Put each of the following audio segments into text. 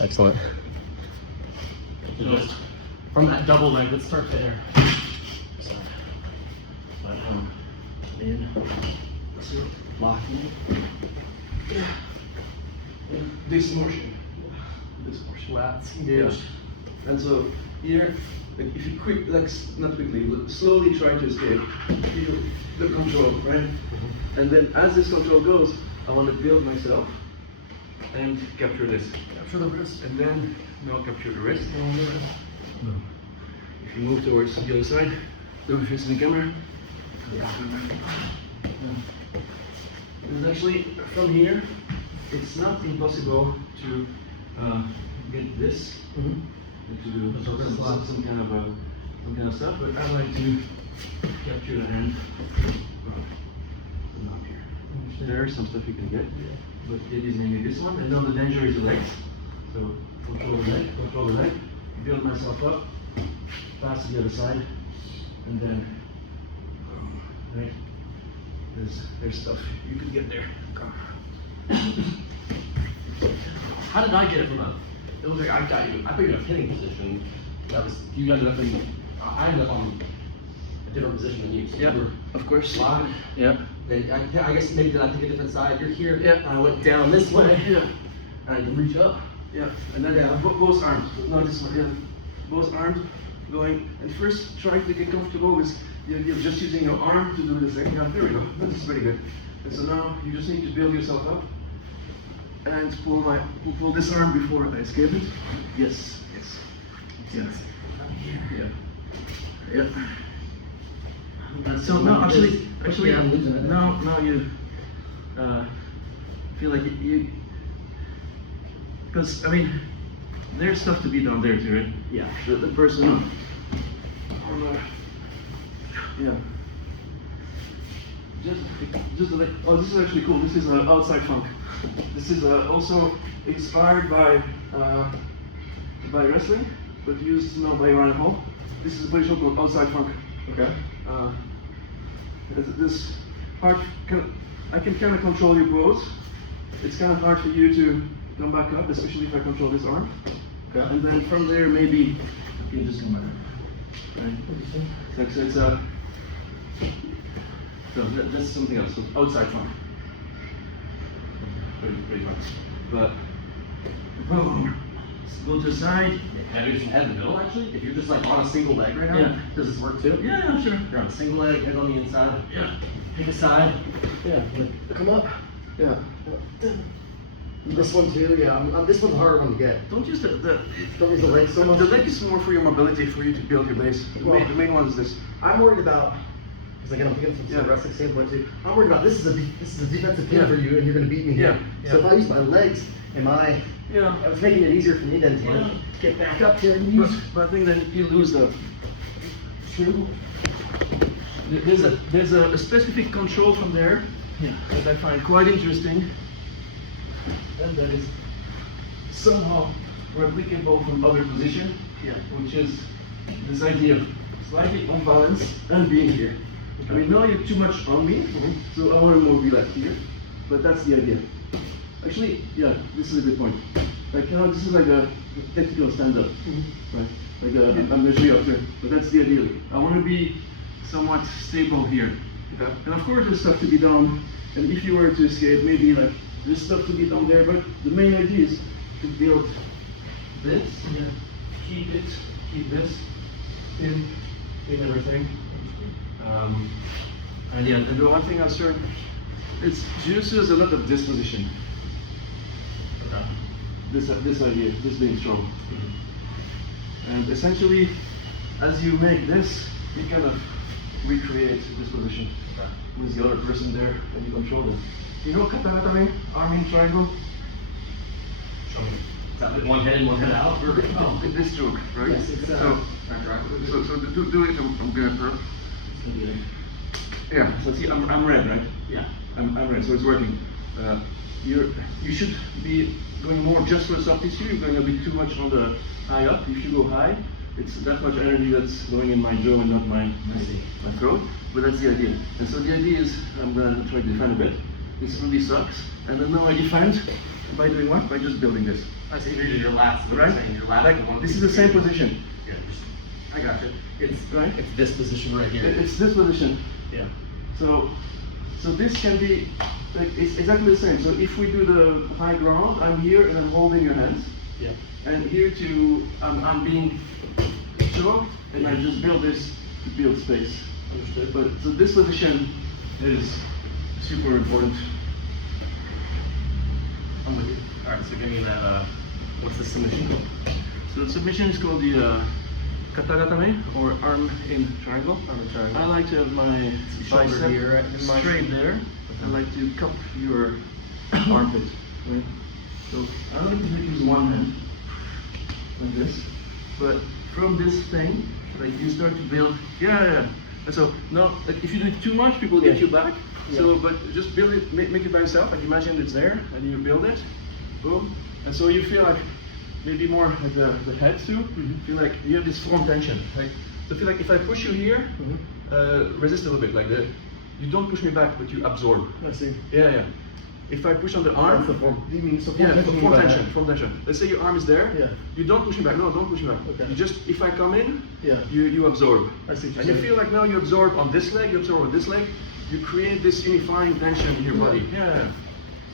Excellent. So just from that double leg, let's start there. Sorry. But in, two, locking. This motion. This motion. Lats engaged. Yeah. And so here, like if you not quickly, but slowly try to escape, feel the control, right? And then as this control goes, I want to build myself and capture this. Capture the wrist. And then now capture the wrist. If you move towards the other side, don't face the camera. It's actually from here, it's not impossible to get this. To do some kind of stuff, but I like to capture the hand from up here. There's some stuff you can get, but it is mainly this one. And now the danger is the legs. So control the leg, build myself up, pass to the other side, and then right. There's stuff you could get there. How did I get it from a? It was like I got you. I put you in a pinning position. That was you ended up in. I ended up on a different position than you. So Yeah, you were of course. locked. Yeah. Then I guess maybe did I take a different side? You're here. Yeah. And I went down this way. Yeah. And I can reach up. Yeah. And then both arms. Not this one. Yeah. Both arms going. And first try to get comfortable with you're just using your arm to do this thing. Yeah. There we go. This is very good. And so now you just need to build yourself up. And pull this arm before I escape it. Yes, yes, yes. Yeah, yeah. So now actually, I'm losing it. now you feel like you, because I mean, there's stuff to be done there too, right? Yeah. The person. Yeah. Just like, oh, this is actually cool. This is an outside funk. This is also inspired by wrestling, but used now by Ryan Hall. This is a position called outside funk. Okay. This hard, I can kind of control your pose. It's kind of hard for you to come back up, especially if I control this arm. Okay. And then from there, maybe you can just come back up. Right. So it's a. So that's something else. So outside funk. Pretty fun. But boom. Go to the side. Have you head in the middle actually? If you're just like on a single leg right now, Yeah. does this work too? Yeah, sure. You're on a single leg, head on the inside. Yeah. Pick a side. Yeah. Come up. Yeah. This one too, yeah. This one's a harder one to get. Don't use Don't use the leg so much. The leg is more for your mobility, for you to build your base. The main one is this. I'm worried about, because again, I'm thinking from Yeah. a wrestling standpoint too. I'm worried about this is a defensive pin Yeah. for you, and you're going to beat me here. Yeah. So if I use my legs, Yeah. it's making it easier for me then to Yeah. get back up here and use. But I think that you lose the. True. There's a specific control from there. Yeah. That I find quite interesting. And that is somehow replicable from other position. Yeah. Which is this idea of slightly unbalanced and being here. I mean, now you're too much on me, so I want to more be like here. But that's the idea. Actually, yeah, this is a good point. Like, you know, this is like a technical stand-up, right? Like, I'm going to show you after, but that's the idea. I want to be somewhat stable here. Okay. And of course, there's stuff to be done. And if you were to escape, maybe like there's stuff to be done there. But the main idea is to build this, keep this in everything. And yeah, and the one thing I've learned, it's uses a lot of disposition. Okay. This idea, this being strong. And essentially, as you make this, you kind of recreate this position with the other person there, and you control them. You know katana tame? Arm in triangle? Show me. Is that with one head in, one head out? Or, This stroke, right? Yes, it's, so do it. I'm good, bro. Yeah. So see, I'm red, right? Yeah. I'm red, so it's working. You should be going more just for the soft tissue. You're going a bit too much on the high up. If you go high, it's that much energy that's going in my jaw and not my throat. But that's the idea. And so the idea is, I'm going to try to defend a bit. This really sucks. And then now I defend by doing what? By just building this. I see your lats. What right? you're saying, your lats Like are one this is thing the same you're- position. Yeah, I got you. It's Right? It's this position right here. It's this position. Yeah. So this can be like it's exactly the same. So if we do the high ground, I'm here and I'm holding your hands, Yeah. and here I'm being choked, and I just build this to build space. Understood. But so this position is super important. I'm with you. All right. So give me that. What's the submission? So the submission is called the katagatame, or arm in triangle. Arm in triangle. I like to have my Shoulder bicep here, right, in my- straight there. I like to cup your armpit. Right? So I like to use one hand like this, but from this thing, like you start to build. Yeah. And so no, like if you do it too much, people get you back. Yeah. So, but just build it, make it by yourself. Like imagine it's there, and you build it. Boom. And so you feel like maybe more like the head too. Feel like you have this form tension. Like so feel like if I push you here, resist a little bit like that. You don't push me back, but you absorb. I see. Yeah. If I push on the arm, That's the form. You mean so yeah, tension form by tension, that. form tension. Let's say your arm is there. Yeah. You don't push me back. No, don't push me back. Okay. You just, if I come in, Yeah. you absorb. I see what you're And you saying. feel like now you absorb on this leg, you absorb on this leg. You create this unifying tension in your body. Yeah.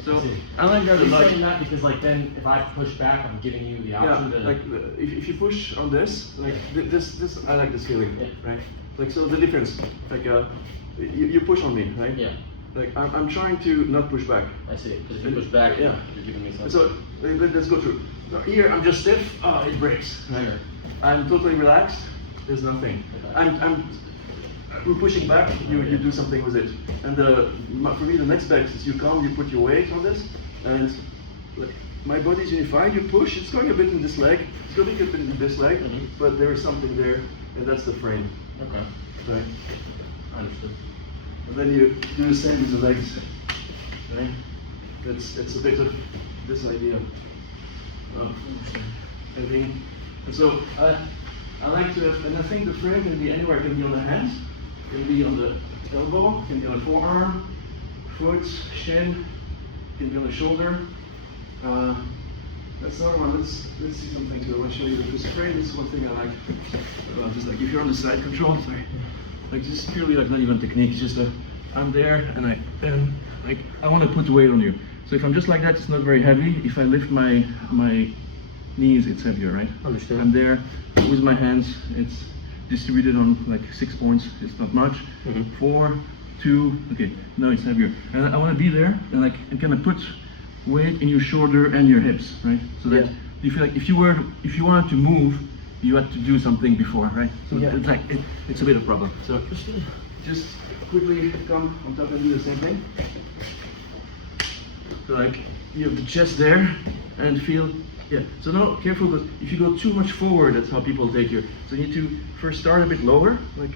So I like that a Are you lot. saying that because like then if I push back, I'm giving you the Yeah, option to like if you push on this, like this, I like this feeling, Yeah. right? Like so the difference, like you push on me, right? Yeah. Like I'm trying to not push back. I see. Because if you push back, Yeah. you're giving me something. So let's go through. So here I'm just stiff. Oh, it breaks. Right? Sure. I'm totally relaxed. There's nothing. Okay. We're pushing back. You do something with it. And for me the next step is you come, you put your weight on this, and like, my body's unified. You push. It's going a bit in this leg. It's going a bit in this leg, but there is something there, and that's the frame. Okay. Right. Understood. And then you do the same with the legs. Right? It's a bit of this idea. I think, and so I like to have, and I think the frame can be anywhere. It can be on the hands, it can be on the elbow, it can be on the forearm, foot, shin, it can be on the shoulder. That's another one. Let's see something too. I want to show you this frame. This is one thing I like. Just like if you're on the side control, sorry. Like this is purely like not even technique. It's just I'm there and like I want to put weight on you. So if I'm just like that, it's not very heavy. If I lift my knees, it's heavier, right? Understood. I'm there with my hands. It's distributed on like 6 points. It's not much. 4, 2. Okay, now it's heavier. And I want to be there and kind of put weight in your shoulder and your hips, right? So that you feel like if you wanted to move, you had to do something before, right? So it's like it's a bit of a problem. So just quickly come on top and do the same thing. So like you have the chest there and feel, so now careful, because if you go too much forward, that's how people take you. So you need to first start a bit lower, like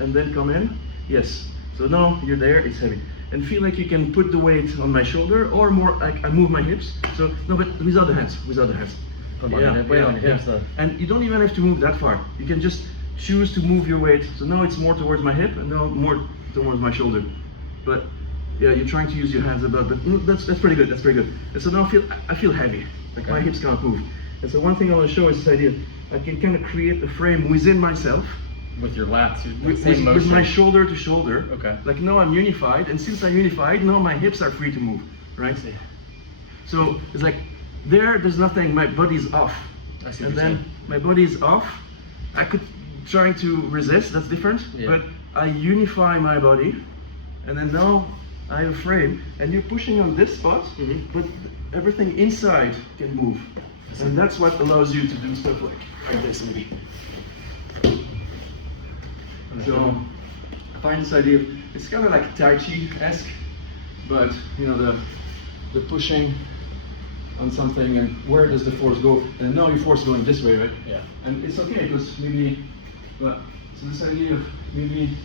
and then come in. Yes. So now you're there, it's heavy. And feel like you can put the weight on my shoulder or more like I move my hips. So no, but without the hands, without the hands. Weight on your hips, though. And you don't even have to move that far. You can just choose to move your weight. So now it's more towards my hip and now more towards my shoulder. But yeah, you're trying to use your hands above, but that's pretty good. That's pretty good. And so now I feel heavy. Like my hips can't move. And so one thing I want to show is this idea. I can kind of create a frame within myself. With your lats, With my shoulder to shoulder. Okay. Like now I'm unified, and since I'm unified, now my hips are free to move, right? So it's like there's nothing. My body's off, I see. and then my body's off. I could try to resist. That's different. Yeah. But I unify my body, and then now I have a frame, and you're pushing on this spot, but everything inside can move, and that's what allows you to do stuff like this maybe. So I find this idea, it's kind of like Tai Chi-esque, but you know the pushing on something and where does the force go? And now your force is going this way, right? Yeah. And it's okay because maybe, so this idea of maybe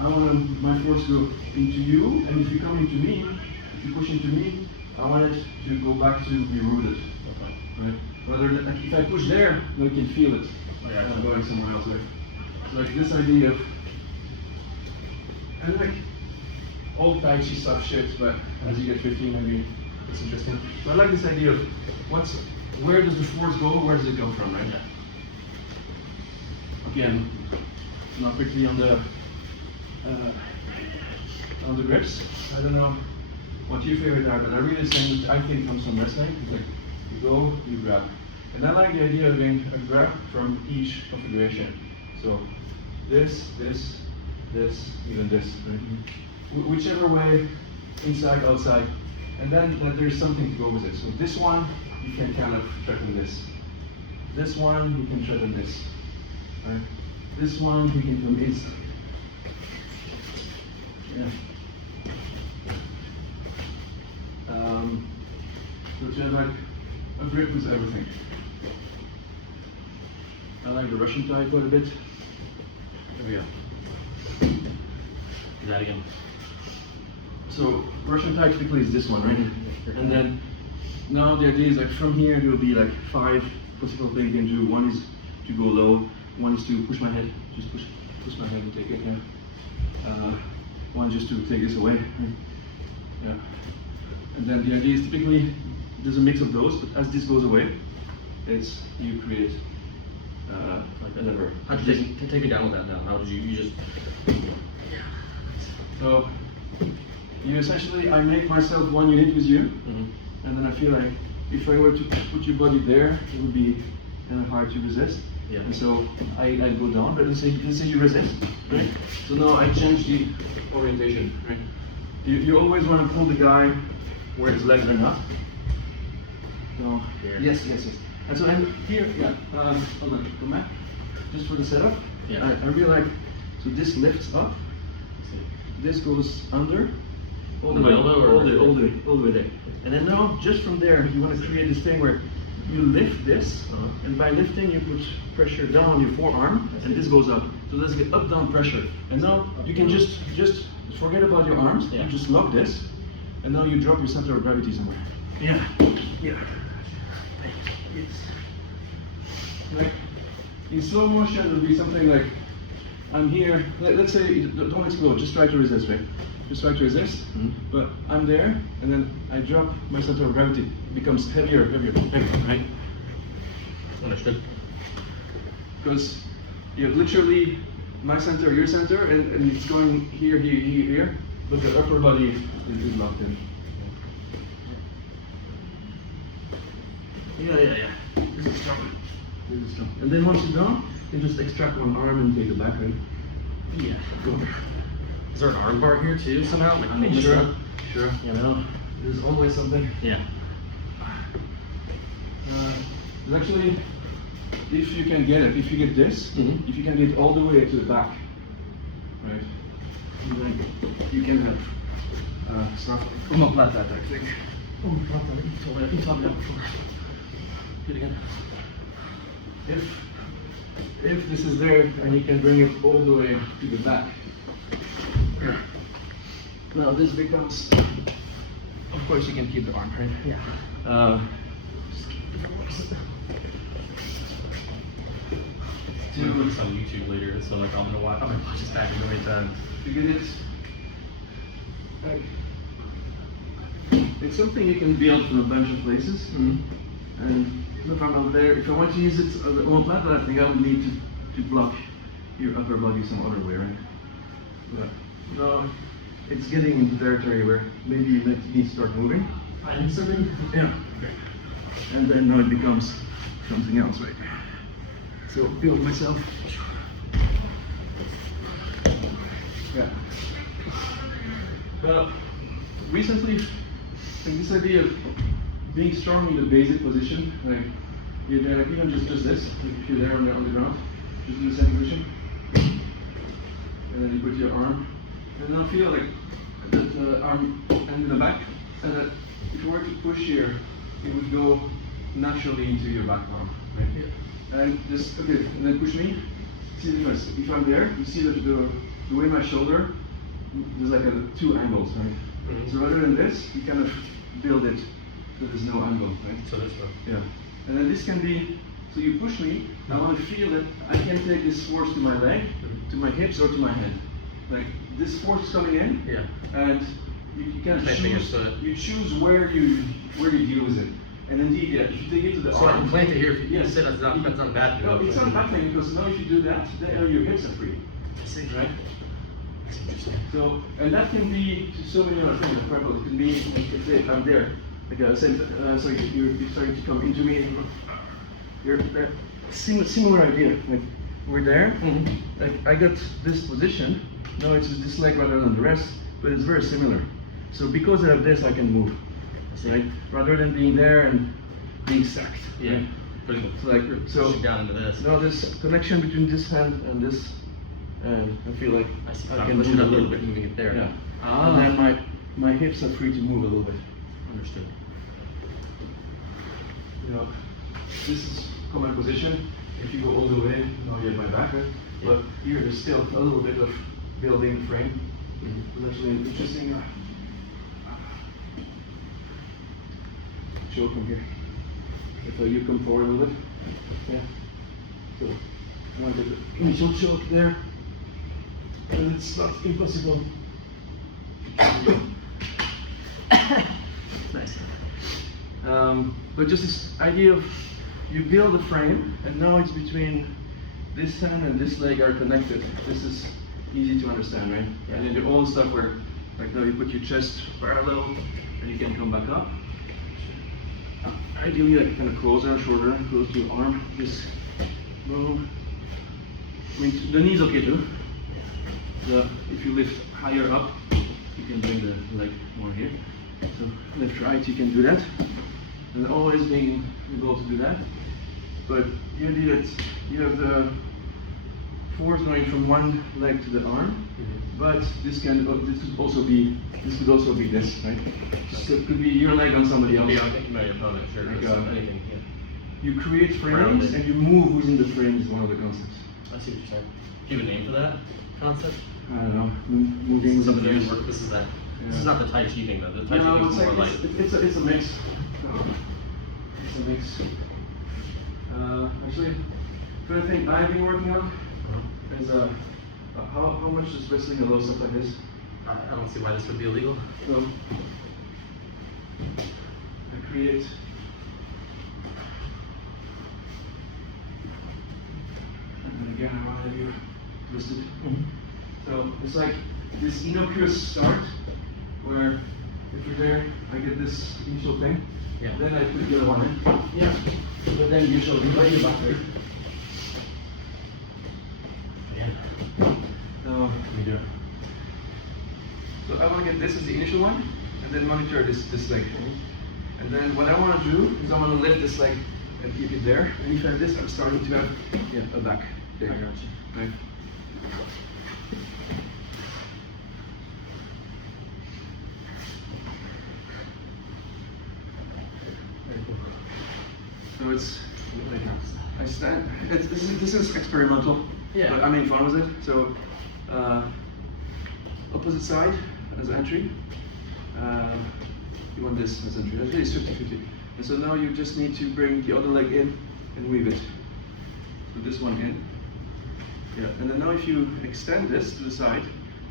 I want my force to go into you, and if you come into me, if you push into me, I want it to go back to be rooted. Okay. Right? Rather than like if I push there, you can feel it. Yeah. I'm going somewhere else there. So like this idea of, and like old Tai Chi stuff shit, but as you get 15 maybe it's interesting. But I like this idea of what's where does the force go? Where does it come from, right? Yeah. Again, not quickly on the grips. I don't know what your favorite are, but I really think which I think comes from wrestling. It's like you go, you grab. And I like the idea of doing a grab from each configuration. So this, even this, right? Whichever way, inside, outside. And then there's something to go with it. So this one, you can kind of threaten this. This one, you can threaten this. Right? This one, you can come inside. Yeah. So you have like a grip with everything. I like the Russian tie quite a bit. There we go. Do that again. So Russian tie typically is this one, right? And then now the idea is like from here there will be like 5 possible things you can do. One is to go low. One is to push my head, just push my head and take it. Yeah. One just to take this away. Right? Yeah. And then the idea is typically there's a mix of those, but as this goes away, it's you create like another. How'd you take me down with that now? How did you just? Yeah. So you essentially, I make myself one unit with you, and then I feel like if I were to put your body there, it would be kind of hard to resist. Yeah. And so I go down, but let's say you resist, right? So now I change the orientation, right? You always want to pull the guy where his legs are not. So Here. yes. And so I'm here, yeah. Hold on, come back. Just for the setup. Yeah. I really like. So this lifts up. This goes under. All the way, all the way there. And then now, just from there, you want to create this thing where you lift this, and by lifting, you put pressure down on your forearm, and this goes up. So there's an up-down pressure. And now you can just forget about your arms. Yeah. You just lock this, and now you drop your center of gravity somewhere. Yeah. Like in slow motion, it'll be something like I'm here. Let's say don't explode. Just try to resist, right? Just try to resist. But I'm there, and then I drop my center of gravity. It becomes heavier, right? Understood. Because you have literally my center, your center, and it's going here, but the upper body is locked in. Yeah. This is strong. And then once you're done, you just extract one arm and take it back, right? Yeah. Is there an arm bar here too somehow? Like, I mean, sure. You know? There's always something. Yeah. There's actually, if you can get it, if you get this, if you can get all the way to the back, right? And then you can have stuff. Omoplata, I think. Omoplata, you told me that before. Do it again. If this is there, and you can bring it all the way to the back. Now this becomes, of course you can keep the arm, right? Yeah. Do this on YouTube later, so like I'm gonna watch this back a million times. You get it. Like, it's something you can build from a bunch of places. And if I'm out there, if I want to use it as an omoplata, I think I would need to block your upper body some other way, right? But no, it's getting into territory where maybe you need to start moving. Finding something? Yeah. Okay. And then now it becomes something else, right? So build myself. Yeah. Recently, like this idea of being strong in the basic position, like you're there, like even just this, like if you're there on the ground, just do the same position, and then you put your arm, and now feel like that arm and in the back, and that if you were to push here, it would go naturally into your back arm, right? Yeah. And just and then push me. See the difference. If I'm there, you see that the way my shoulder, there's like 2 angles, right? So rather than this, you kind of build it so there's no angle, right? So that's right. Yeah. And then this can be, so you push me, I want to feel that I can take this force to my leg, to my hips, or to my head. Like this force is coming in, and you can choose. You choose where you deal with it. And indeed, yeah, if you take it to the So I arm. can plant it here. If you Yes. say that's not a bad thing. No, it's not a bad thing because now if you do that, then your hips are free. I see. Right? That's interesting. So, and that can be to so many other things. For example, it can be, let's say I'm there, like I said, so you're starting to come into me, you're there. Similar idea, like we're there, like I got this position, now it's this leg rather than the rest, but it's very similar. So because I have this, I can move, right? Rather than being there and being sacked. Yeah. Right? Putting the So like, so pushing down into this. now this connection between this hand and this, and I feel like I see. I I'm can pushing move a little bit, moving it there. Yeah. Ah. And then my hips are free to move a little bit. Understood. You know, this is common position. If you go all the way, now you have my back, right? Yeah. But here there's still a little bit of building the frame. Mm-hmm. It's actually interesting. Choke from here. If you come forward a little bit. Yeah. So I want to get the initial choke there. And it's not impossible. Nice. But just this idea of you build a frame and now it's between this hand and this leg are connected. This is easy to understand, right? Yeah. And then do all the stuff where, like now you put your chest parallel and you can come back up. Ideally like kind of closer, shorter, close to your arm. Just move. I mean, the knee's okay too. If you lift higher up, you can bring the leg more here. So left, right, you can do that. And always being able to do that. But you do that, you have the force going from one leg to the arm. But this could also be this, right? So it could be your leg on somebody else. Yeah, I'm thinking about your opponent, sure. Like, Anything, yeah. You create frames Rounded. and you move within the frame is one of the concepts. I see what you're saying. Do you have a name for that concept? I don't know, moving Some within of the the work, this is that. This Yeah. is not the Tai Chi thing though. The Tai Chi No, thing it's is more like, like. it's a mix. It's a mix. Actually, the thing I've been working on is how much does wrestling allow stuff like this? I don't see why this would be illegal. So I create. And again, I want to have you twisted. So it's like this innocuous start where if you're there, I get this initial thing. Yeah. Then I put the other one in. Yeah. But then you show me right your back there. Yeah. Let me do it. So I want to get this as the initial one, and then monitor this leg. And then what I want to do is I want to lift this leg and keep it there. And if I have this, I'm starting to have a back there. I got you. Right. Very cool. So it's I stand. This is experimental. Yeah. But I'm in fun with it. So opposite side as entry. You want this as entry. Actually, it's 50-50. And so now you just need to bring the other leg in and weave it. So this one in. Yeah. And then now if you extend this to the side,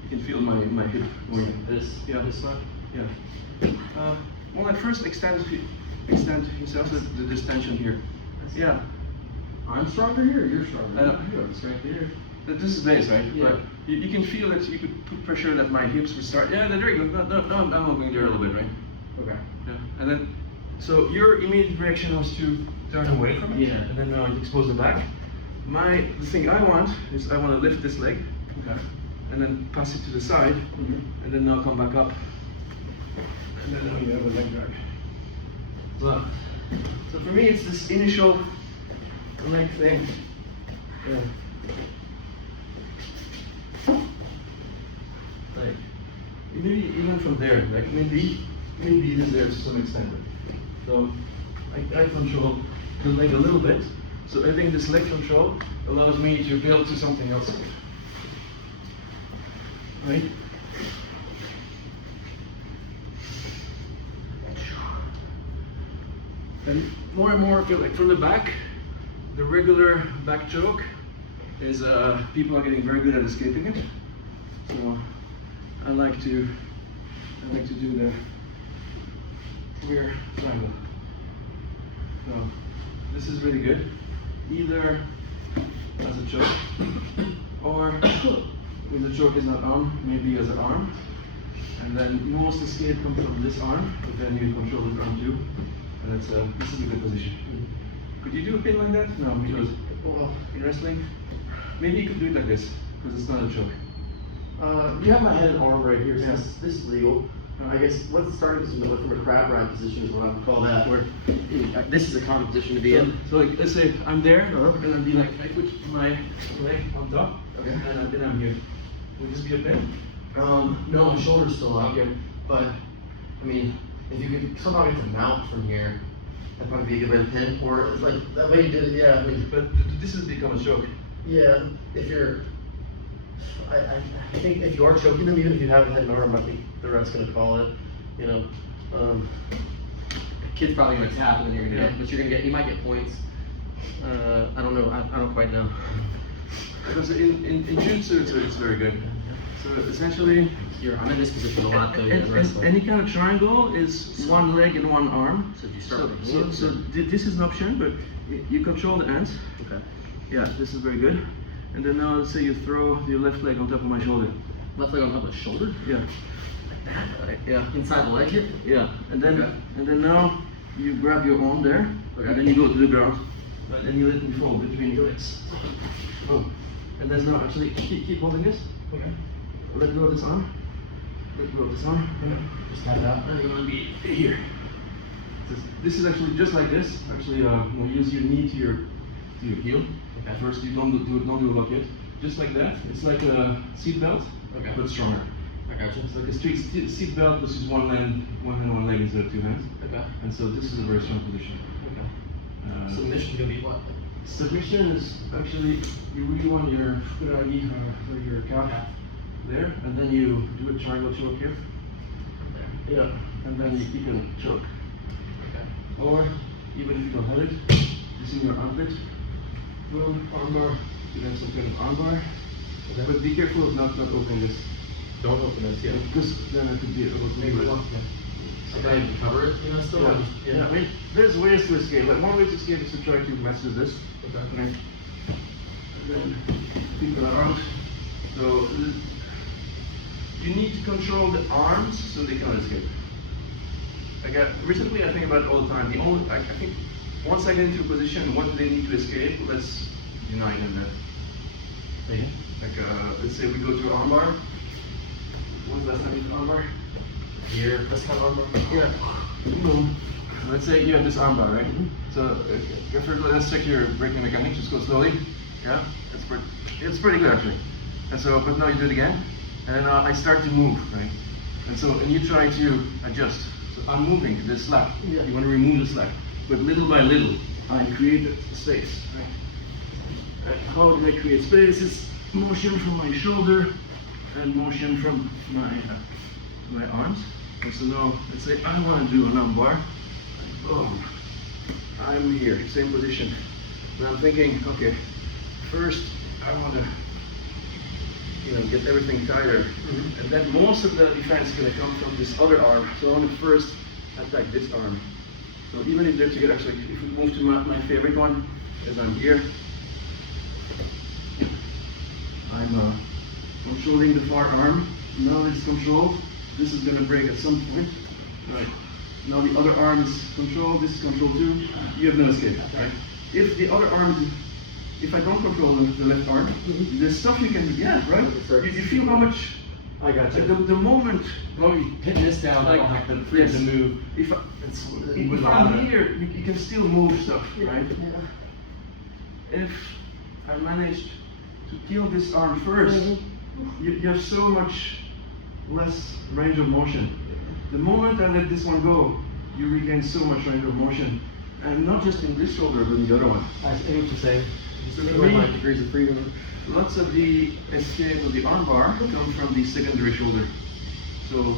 you can feel my hip going. This. Yeah. This one. Yeah. Well, at first extend yourself the distension here. Yeah. I'm stronger here. Or you're stronger. I know. You have strength here. This is base, right? Yeah. But you can feel that you could put pressure that my hips would start. Yeah, there you go. No, I'm moving there a little bit, right? Okay. Yeah. And then, so your immediate reaction was to turn away from it. Yeah. And then now you expose the back. The thing I want is I want to lift this leg. Okay. And then pass it to the side. And then now come back up. And then now you have a leg drag. So for me, it's this initial leg thing. Yeah. Like, maybe even from there, like maybe it is there to some extent. So I control the leg a little bit. So I think this leg control allows me to build to something else. Right? And more, like from the back, the regular back choke is people are getting very good at escaping it. So I like to do the rear triangle. No, this is really good. Either as a choke, or when the choke is not on, maybe as an arm. And then most escape comes from this arm, but then you control the arm too. And it's this is a good position. Could you do a pin like that? No, because in wrestling, maybe you could do it like this, because it's not a choke. You have my head and arm right here, so Yeah. this is legal. I guess what's starting position, from a crab ride position is what I would call that, where this is a common position to be in. So like, let's say I'm there, and I'd be like, I put my leg on top, Okay. and then I'm here. Would this be a pin? No, my shoulder's still out here, but I mean, if you could somehow get to mount from here, that'd probably be a good way to pin, or it's like that way you did it. Yeah, I mean, But this has become a choke. yeah. If you're, I think if you are choking them, even if you have a head and arm, I think the ref's gonna call it. You know, kid's probably gonna tap, and then you're gonna Yeah. get, but you're gonna get, you might get points. I don't know. I don't quite know. Because in jiu-jitsu, it's very good. So essentially, Here, I'm in this position a lot though. Yeah, wrestling. any kind of triangle is one leg and one arm. So if you start So, with the so, hands, so then- this is an option, but you control the ends. Okay. Yeah, this is very good. And then now let's say you throw your left leg on top of my shoulder. Left leg on top of the shoulder. Yeah. Like that. Yeah. Inside the leg hit. Yeah. And then Okay. now you grab your arm there, Okay. and then you go to the ground, and then you let me fall between your legs. Oh. And then now actually keep holding this. Okay. Let go of this arm. Let go of this arm. Just tap it out. And you want to be Here. This is actually just like this. Actually, we'll use your knee to your heel. Okay. First, you don't do a lock yet. Just like that. It's like a seat belt, Okay. but stronger. I got you. It's like a straight seat belt, which is one hand, one leg instead of two hands. Okay. And so this is a very strong position. Okay. Submission gonna be what? Submission is actually, you really want your fukuragi or your calf there, and then you do a triangle choke here. There. Yeah. And then you can choke. Okay. Or even if you don't have it, just in your armpit. Boom, armbar. You have some kind of armbar. Okay. But be careful of not opening this. Don't open this yet. Because then it could be able to Maybe move it. one. Okay. I can cover it, you know, still. Yeah. or just- Yeah. I mean, there's ways to escape. Like one way to escape is to try to mess with this. Okay. Right. And then people are out. So you need to control the arms so they cannot escape. Like recently, I think about it all the time. The only I think once I get into a position, what do they need to escape? Let's deny them that. Okay. Like let's say we go to an armbar. When's the last time you did an armbar? Here, this kind of armbar. Yeah. Boom. Let's say you have this armbar, right? So let's check your braking mechanics. Just go slowly. Yeah, it's pretty good actually. And so, but now you do it again, and I start to move, right? And you try to adjust. So I'm moving the slack. Yeah. You want to remove the slack, but little by little, I create a space. Right? How do I create space? It's motion from my shoulder and motion from my arms. And so now, let's say I want to do an armbar. Boom. I'm here, same position. And I'm thinking, okay, first I want to, get everything tighter. And then most of the defense is going to come from this other arm. So I want to first attack this arm. So even if you get actually, if we move to my favorite one, as I'm here, I'm controlling the far arm. Now it's controlled. This is going to break at some point. Right. Now the other arm is controlled. This is controlled too. You have no escape. Right? If the other arm, if I don't control the left arm, there's stuff you can do. Yeah, right. You feel how much. I got you. The moment. Well, you pin this down, I don't have to free to move. If I'm here, you can still move stuff, right? Yeah. If I managed to kill this arm first, you have so much less range of motion. The moment I let this one go, you regain so much range of motion. And not just in this shoulder, but in the other one. I see what you're saying. So Just for like me- my degrees of freedom. Lots of the escape of the armbar come from the secondary shoulder. So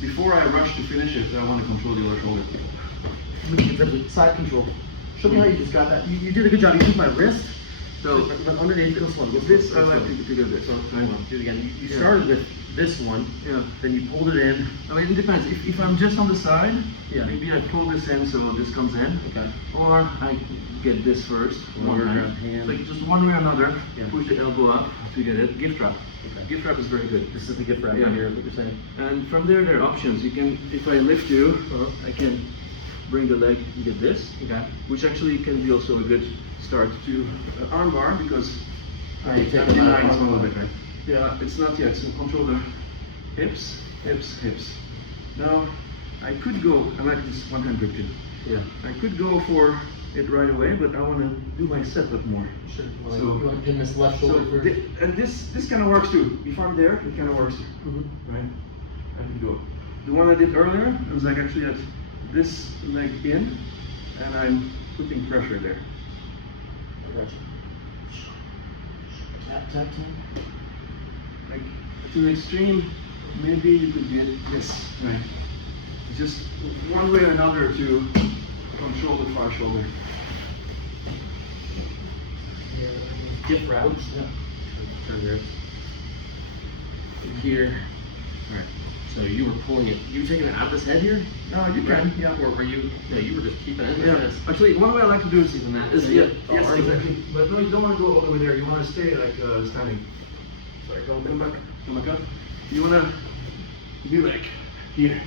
before I rush to finish it, I want to control the other shoulder. Side control. Show me how you just got that. You did a good job. You took my wrist. So But underneath this one. this I like to do this. So, do it again. You started with this one, Yeah. then you pulled it in. I mean, it depends. If I'm just on the side, Yeah. maybe I pull this in so this comes in. Okay. Or I get this first, Or one your hand. hand. Like just one way or another, Yeah. push the elbow up to get it. Gift wrap. Okay. Gift wrap is very good. This is the gift wrap Yeah. right here, what you're saying. And from there are options. You can, if I lift you, I can bring the leg and get this. Okay. Which actually can be also a good start to arm bar because You take I'm them out denying of some arm of bar. it, right? Yeah, it's not yet. So control the hips, hips, hips. Now, I could go, I like this one hand grip too. Yeah. I could go for it right away, but I want to do my setup more. Sure. So- You want to pin this left So, shoulder first? and this kind of works too. If I'm there, it kind of works too, Mm-hmm. right? I can go. The one I did earlier, I was like actually at this leg in, and I'm putting pressure there. I got you. Tap, tap, tap. Like to the extreme, maybe you could get this, right? It's just one way or another to control the far shoulder. Gift wrap. Oops, yeah. Turn yours. Here. Alright. So you were pulling it. You were taking it out of his head here? No, you can, yeah. Or were you? No, you were just keeping it in Yeah. this. Actually, one way I like to do is Even that. is So yeah, you get the yes, arm exactly. But no, you don't want to go all the way there. You want to stay like standing. Sorry, Come back up. You want to be like here.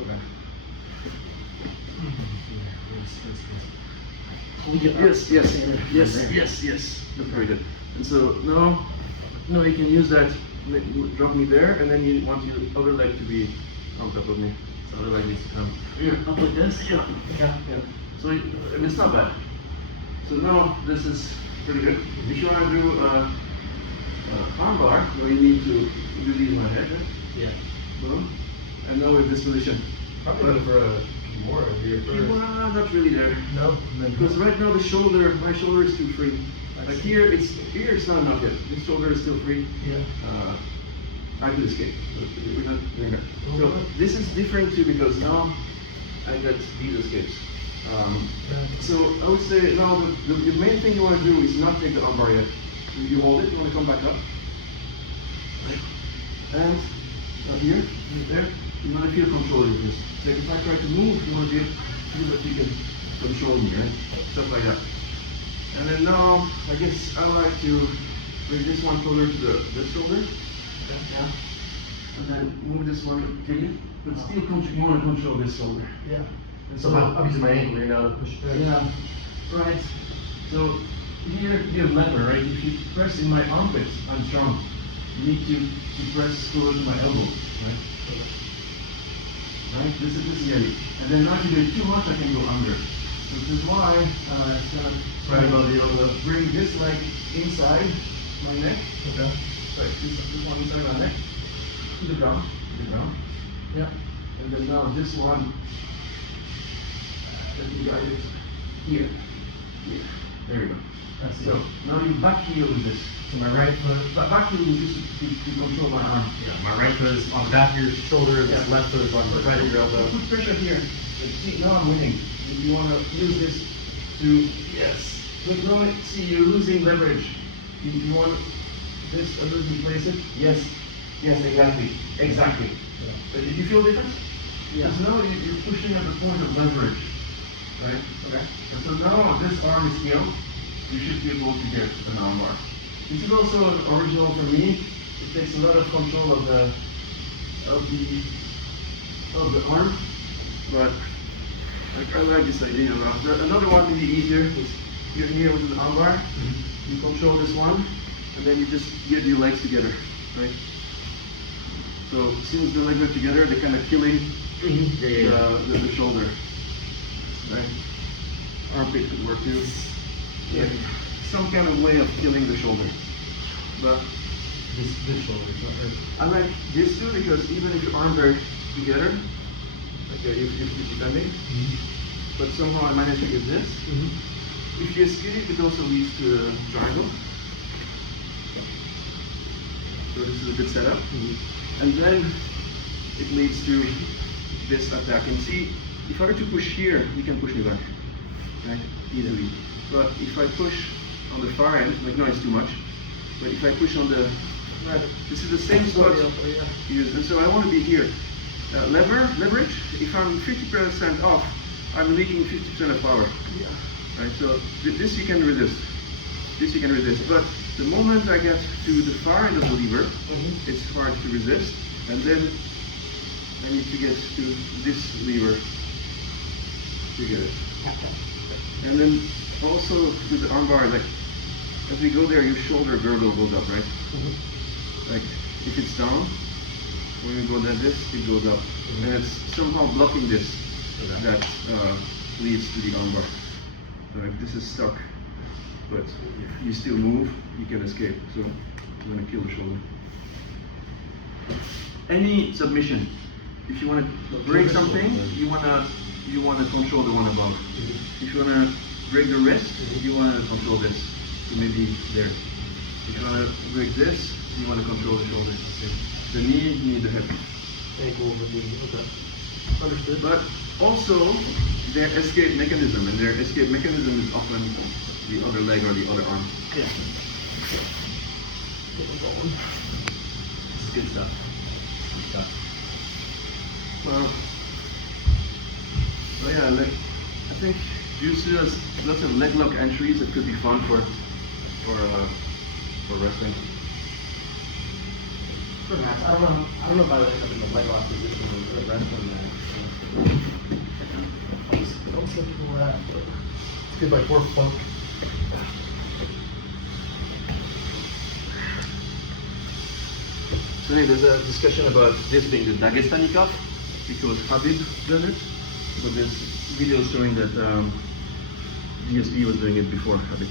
Okay. Pull you up. Yes, yes, Stand it yes, from there. yes. That's very good. And so now, you can use that. Drop me there, and then you want your other leg to be on top of me. So other leg needs to come Yeah. up like this. Yeah. Yeah. So it's not bad. So now this is pretty good. If you want to do arm bar, well, you need to do these on my head. Right? Yeah. Boom. And now with this position. Probably looking for a more here first. Well, not really there. No? And then Because right now my shoulder is too free. Like here it's not enough yet. This shoulder is still free. Yeah. I could escape. We're not doing that. So this is different too because now I got these escapes. So I would say now the main thing you want to do is not take the arm bar yet. You hold it, you want to come back up. Right? And here, there, you want to feel control of this. So if I try to move, you want to feel that you can control me, right? Stuff like that. And then now, I guess I like to bring this one closer to this shoulder. Yeah. And then move this one to you. But still, you want to control this shoulder. Yeah. And So I'm using my ankle here now to push it back. yeah, right. So here you have lever, right? If you press in my armpits, I'm strong. You need to press close to my elbow, right? Right? This is the idea. And then now if you do it too much, I can go under. So this is why it's kind of Right above the elbow. bring this leg inside my neck. Okay. Sorry, this one inside my neck. To the ground. Yeah. And then now this one, let me guide it here. Here. There we go. I see. So now you back heel with this. So my right foot. Back heel is just to control my arm. Yeah, my right foot is on the back of your shoulder, this Yeah. left foot is on the right of your elbow. Put pressure here. But see, now I'm winning. If you want to use this to, yes. But now, see, you're losing leverage. You want this a little bit place it? Yes. Yes, exactly. Exactly. Yeah. But did you feel difference? Yeah. Because now you're pushing at the point of leverage. Right? Okay. And so now this arm is healed. You should be able to get an arm bar. This is also an original for me. It takes a lot of control of the arm, but I like this idea. Another one maybe easier is you're here with an arm bar. Mm-hmm. You control this one, and then you just get your legs together, right? So since the legs are together, they're kind of killing the shoulder, right? Armpit could work too. Yeah. Some kind of way of killing the shoulder. But This shoulder. I like this too because even if your arms are together, like if you're defending, but somehow I managed to get this. If you escape, it also leads to a triangle. So this is a good setup. And then it leads to this attack. And see, if I were to push here, you can push me back, right? Easily. But if I push on the far end, like no, it's too much. But if I push on the Right. This is the same spot used, and so I want to be here. Leverage, if I'm 50% off, I'm leaking 50% of power. Yeah. Right, so this you can resist. This you can resist. But the moment I get to the far end of the lever, it's hard to resist. And then I need to get to this lever to get it. And then also with the armbar, like as we go there, your shoulder girdle goes up, right? Like if it's down, when we go like this, it goes up. And it's somehow blocking this that leads to the armbar. So if this is stuck, but if you still move, you can escape. So I'm going to kill the shoulder. Any submission. If you want to break something, you want to control the one above. If you want to break the wrist, you want to control this. So maybe there. If you want to break this, you want to control the shoulder. The knee, you need the hip. Ankle over knee. Okay. Understood. But also their escape mechanism, and their escape mechanism is often the other leg or the other arm. Yeah. Getting going. It's good stuff. Good stuff. Well, yeah, like I think Jiu-Jitsu has lots of leg lock entries that could be fun for wrestling. Perhaps. I don't know if I would end up in the leg lock position or wrestling that. Don't say people that, but it's good, like, more funk. So there's a discussion about this being the Dagestani cuff because Habib does it, but there's videos showing that GSP was doing it before Habib.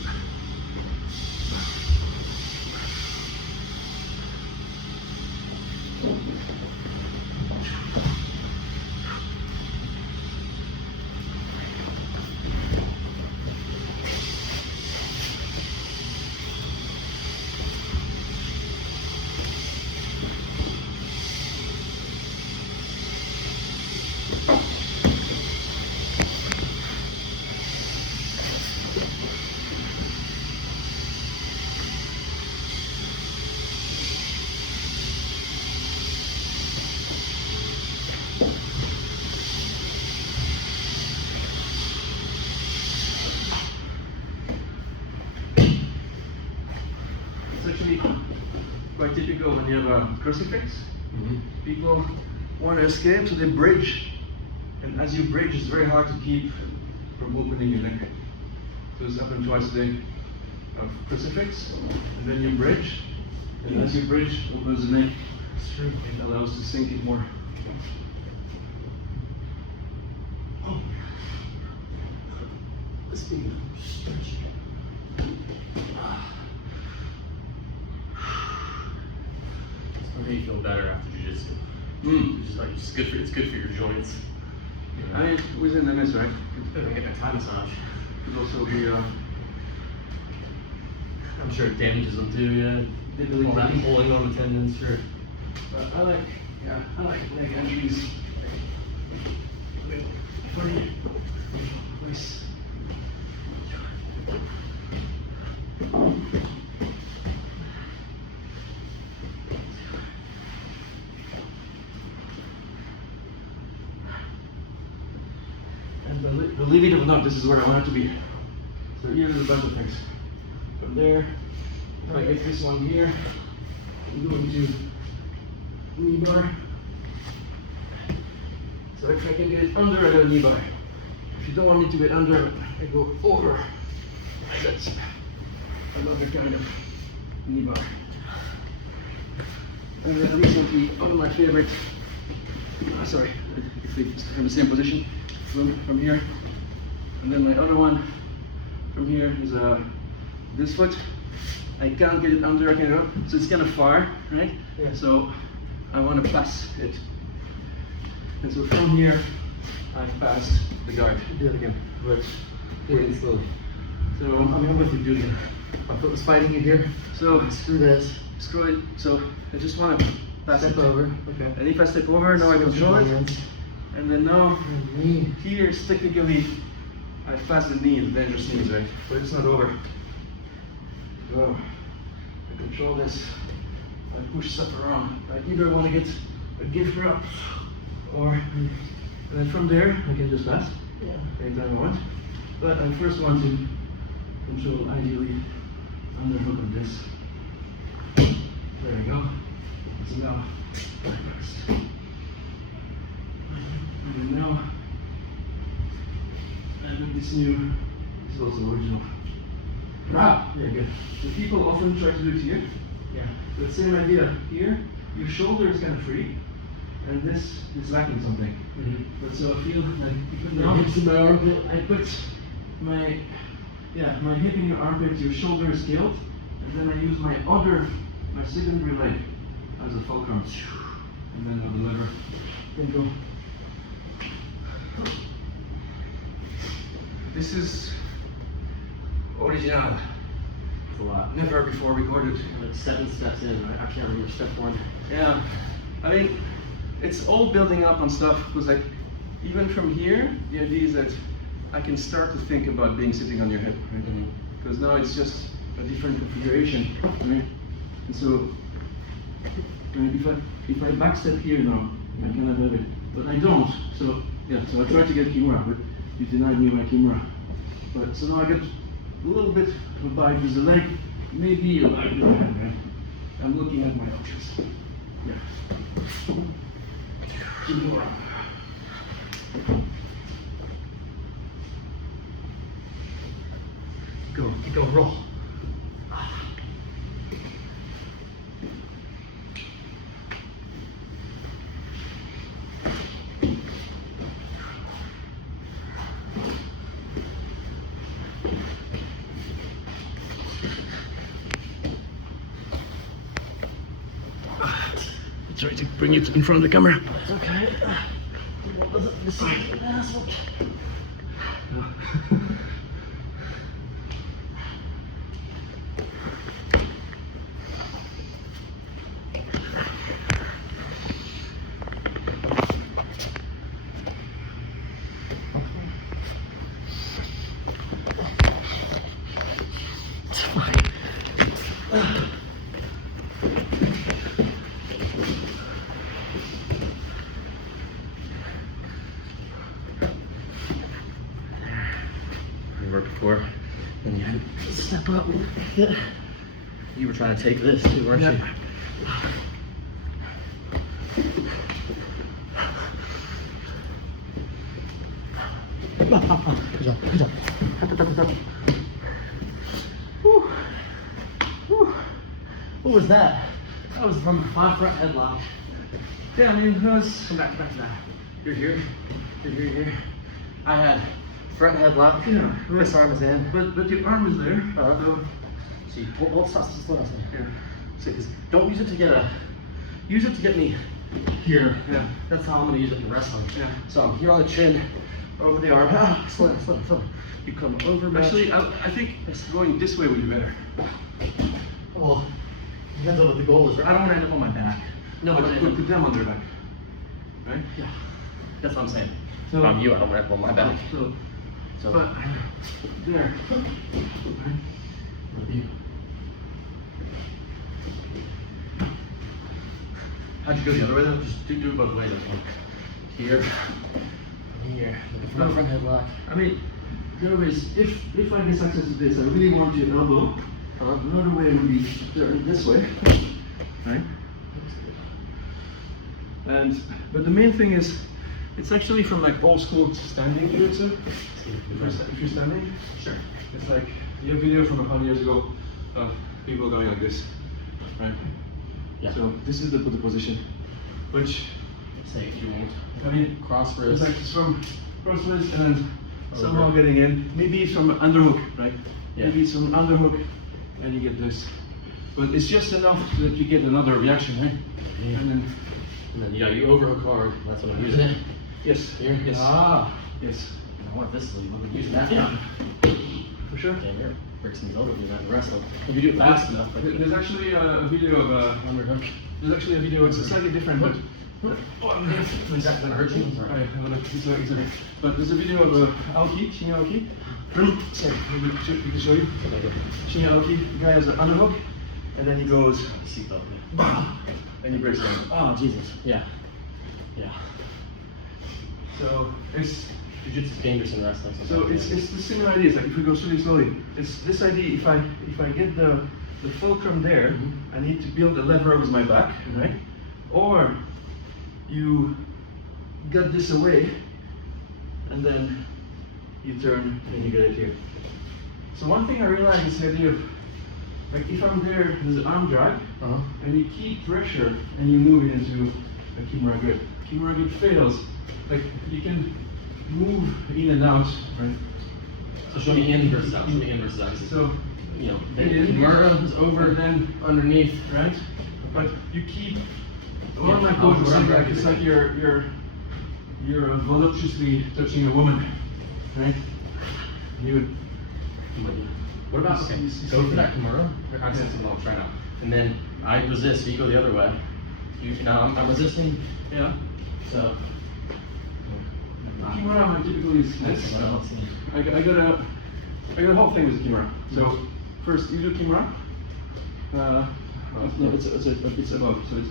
Actually quite typical when you have a crucifix. People want to escape, so they bridge. And as you bridge, it's very hard to keep from opening your neck. So it's happened twice a day of crucifix, and then you bridge. And as you bridge, opens the neck. It's true. It allows to sink it more. Oh. This being stretched. How do you feel better after jiu-jitsu? It's good for your joints. I mean, within MS, right? I get my Thai massage. Could also be I'm sure it damages them too, yeah. All that pulling on the tendons, sure. but I like leg entries. Funny. Nice. And believe it or not, this is where I want it to be. So here's a bunch of things. From there, if I get this one here, I'm going to knee bar. So if I can get it under, I go knee bar. If you don't want me to get under, I go over. That's another kind of knee bar. And then recently, one of my favorite, sorry, if we have the same position, from here. And then my other one from here is this foot. I can't get it under, I can go, so it's kind of far, right? Yeah. So I want to pass it. And so from here, I've passed the guard. Do it again. But do it slowly. So I'm with you, do it again. My foot was fighting you here. So Screw this. screw it. So I just want to pass Step it. over. Okay. And if I step over, now I control it. And then now, And knee. here is technically, I passed the knee, the dangerous knees, right? But it's not over. So I control this I push stuff around. I either want to get a gift wrap, or and then from there I can just pass anytime I want. But I first want to control ideally underhook on this. There we go. So now, and then now, and then this new, this is also original. Ah, very good. So people often try to do it here. Yeah. The same idea here. Your shoulder is kind of free, and this is lacking something. But so I feel like even now, hips in my armpit. I put my hip in your armpit, your shoulder is scaled, and then I use my secondary leg as a fulcrum, and then with the lever, then go. This is original. It's a lot. Never before recorded. Like 7 steps in, right? Actually, I remember step 1. Yeah, I mean, it's all building up on stuff, because like, even from here, the idea is that I can start to think about being sitting on your hip, right? Because now it's just a different configuration, right? And so, if I backstep here now, I cannot have it, but I don't. So yeah, so I tried to get Kimura, but you denied me my Kimura. But so now I get a little bit of a bite with the leg, maybe a bite with the hand, right? I'm looking at my options. Yeah. Kimura. Go, keep going, roll. Sorry to bring it in front of the camera. It's okay. This is before, and you had to step up. You were trying to take this too, weren't you? Good job, good job. Whew. Whew. What was that? That was from 5 front headlock. Yeah, I mean, that's... Come back to that. You're here, you're here, you're here. I had front headlock. Yeah. This arm is in. But your arm is there. So, see, stop, slow down. Yeah. See, don't use it to get use it to get me here. Yeah. That's how I'm gonna use it in wrestling. Yeah. So I'm here on the chin, over the arm. Ah, slow down. You come over. Actually, I think going this way would be better. Well, depends on what the goal is, right? I don't want to end up on my back. No, but Put them on their back. Right? yeah, that's what I'm saying. So- If I'm you, I don't want to end up on my back. So, but there. How'd you go the other way though? Just do it both ways. This one. Here. Here. Look at front headlock. I mean, the other way is, if I get success with this, I really want your elbow. Another way would be turn this way, right? But the main thing is, it's actually from like old school standing jiu-jitsu. If you're standing, Sure. it's like you have video from 100 years ago of people going like this, right? Yeah. So this is the position, which Say if you want. I mean, Cross it's wrist. like it's from cross wrist and then Over. somehow getting in. Maybe it's from underhook, right? Yeah. Maybe it's from underhook, and you get this. But it's just enough so that you get another reaction, right? Yeah. And then You overhook hard. That's what I'm using. yes, Here. yes, Ah. yes. I want this lead. I'm using that. Yeah. For sure. Damn, here. Breaks me over. Do that in wrestling. If you do it fast enough, like There's actually a video of underhook. there's actually a video. It's slightly different, but Is that gonna hurt you? I'm sorry. but there's a video of Aoki, Shinya Aoki. Sorry, you can show you. Shinya Aoki, the guy has an underhook, and then he goes, Seatbelt. and he breaks down. Oh Jesus. Yeah. Yeah. So it's Jiu-jitsu is dangerous in wrestling. So it's the similar ideas. Like if we go slowly, it's this idea. If I get the fulcrum there, I need to build a lever with my back, right? Or you get this away, and then you turn and you get it here. So one thing I realized is the idea of like if I'm there, there's an arm drag, and you keep pressure and you move it into a Kimura grip. Kimura grip fails. Like you can move in and out, right? So show me in versus out. Show me in versus out. So, you know, in, Kimura is over, and then underneath, right? But you keep. One of my Yeah, coaches what said I'm like it's like you're voluptuously touching a woman, right? You. What about, okay, go for that Kimura. I said something I'll try now. And then I resist, so you go the other way. Now I'm resisting. Yeah. So. Kimura, my typical is this. I got a whole thing with Kimura. So first you do Kimura. No, it's above. So it's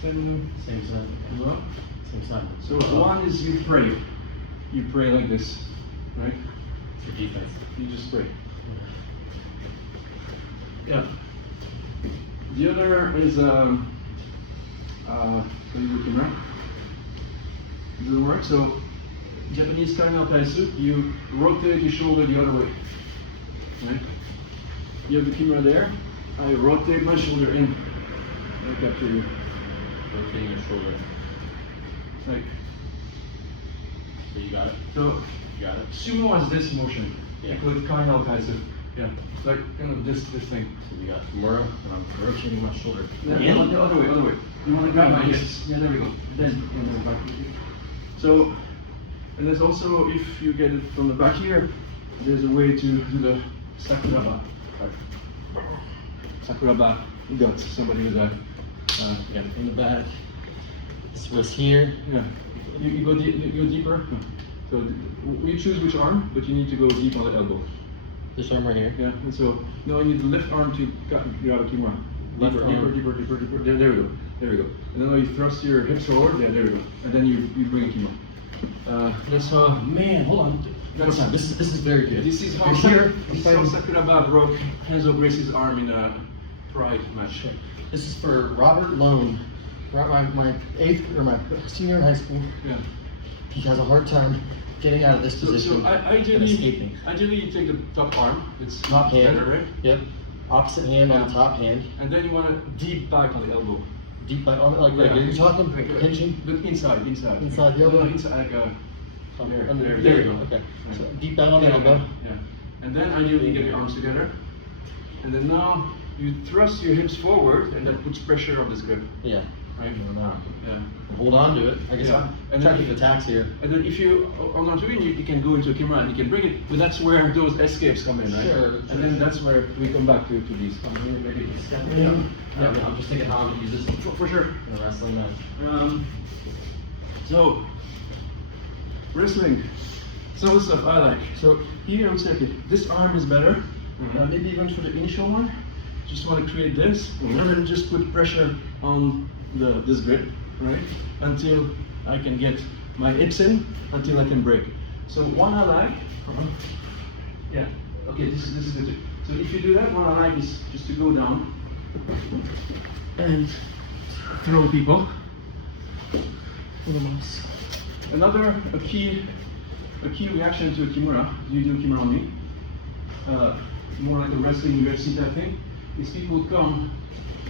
Same side. above. Same side. So one is you pray. You pray like this, right? For defense. You just pray. Yeah. The other is so you do Kimura. It doesn't work. So Japanese Karnal Taisu, you rotate your shoulder the other way. Right? You have the Kimura there. I rotate my shoulder in. I capture you. Rotating your shoulder. Like So you got it? so. You got it? Sumo has this motion. Yeah. We call it Karnal Taisu. Yeah. It's like kind of this thing. So we got Kimura, and I'm rotating my shoulder. No, In? the other way, other way. You want to grab my wrist. Yeah, there we go. Then back. So, and there's also, if you get it from the back here, there's a way to do the Sakuraba. Sakuraba gut. Somebody with that. Yeah, in the back. This wrist here. Yeah. You go deeper. So we choose which arm, but you need to go deep on the elbow. This arm right here. Yeah. And so now you need the left arm to grab a Kimura. Left Deeper, arm. deeper. There we go. There we go. And then now you thrust your hips forward. Yeah, there we go. And then you bring a Kimura. That's how. Man, hold on. That's This is very good. This is how You're here. This is how Sakuraba broke Henzo Gracie's arm in a pride match. This is for Robert Lone. My senior in high school. Yeah. He has a hard time getting out of this position So and escaping. ideally you take the top arm. It's Top hand. better, right? Yep. Opposite hand on Yeah. the top hand. And then you want to deep back on the elbow. Deep by on like right Yeah. here. You're talking Like, pinching. But inside. Inside the elbow? No, inside like a. There you go. Okay. So deep down on the elbow. Yeah. And then ideally you get your arms together. And then now you thrust your hips forward, and that puts pressure on this grip. Yeah. Right? No. Yeah. Hold on to it. I guess Yeah. I'm And trying to then- keep the tax here. And then if you hold on to it, you can go into a Kimura and you can bring it, but that's where those escapes come in, right? Sure. And then that's where we come back to these. Maybe you can step in. Yeah. Yeah. I'm just thinking how I'm gonna use this For sure. in a wrestling match. So, wrestling, some of the stuff I like. So here I would say, okay, this arm is better. Maybe even for the initial one, just want to create this, and then just put pressure on this grip, right? Until I can get my hips in, until I can break. So one I like, yeah, okay, this is good. So if you do that, one I like is just to go down and throw people. Another key reaction to a Kimura, you do a Kimura on me, more like a wrestling UFC type thing, is people come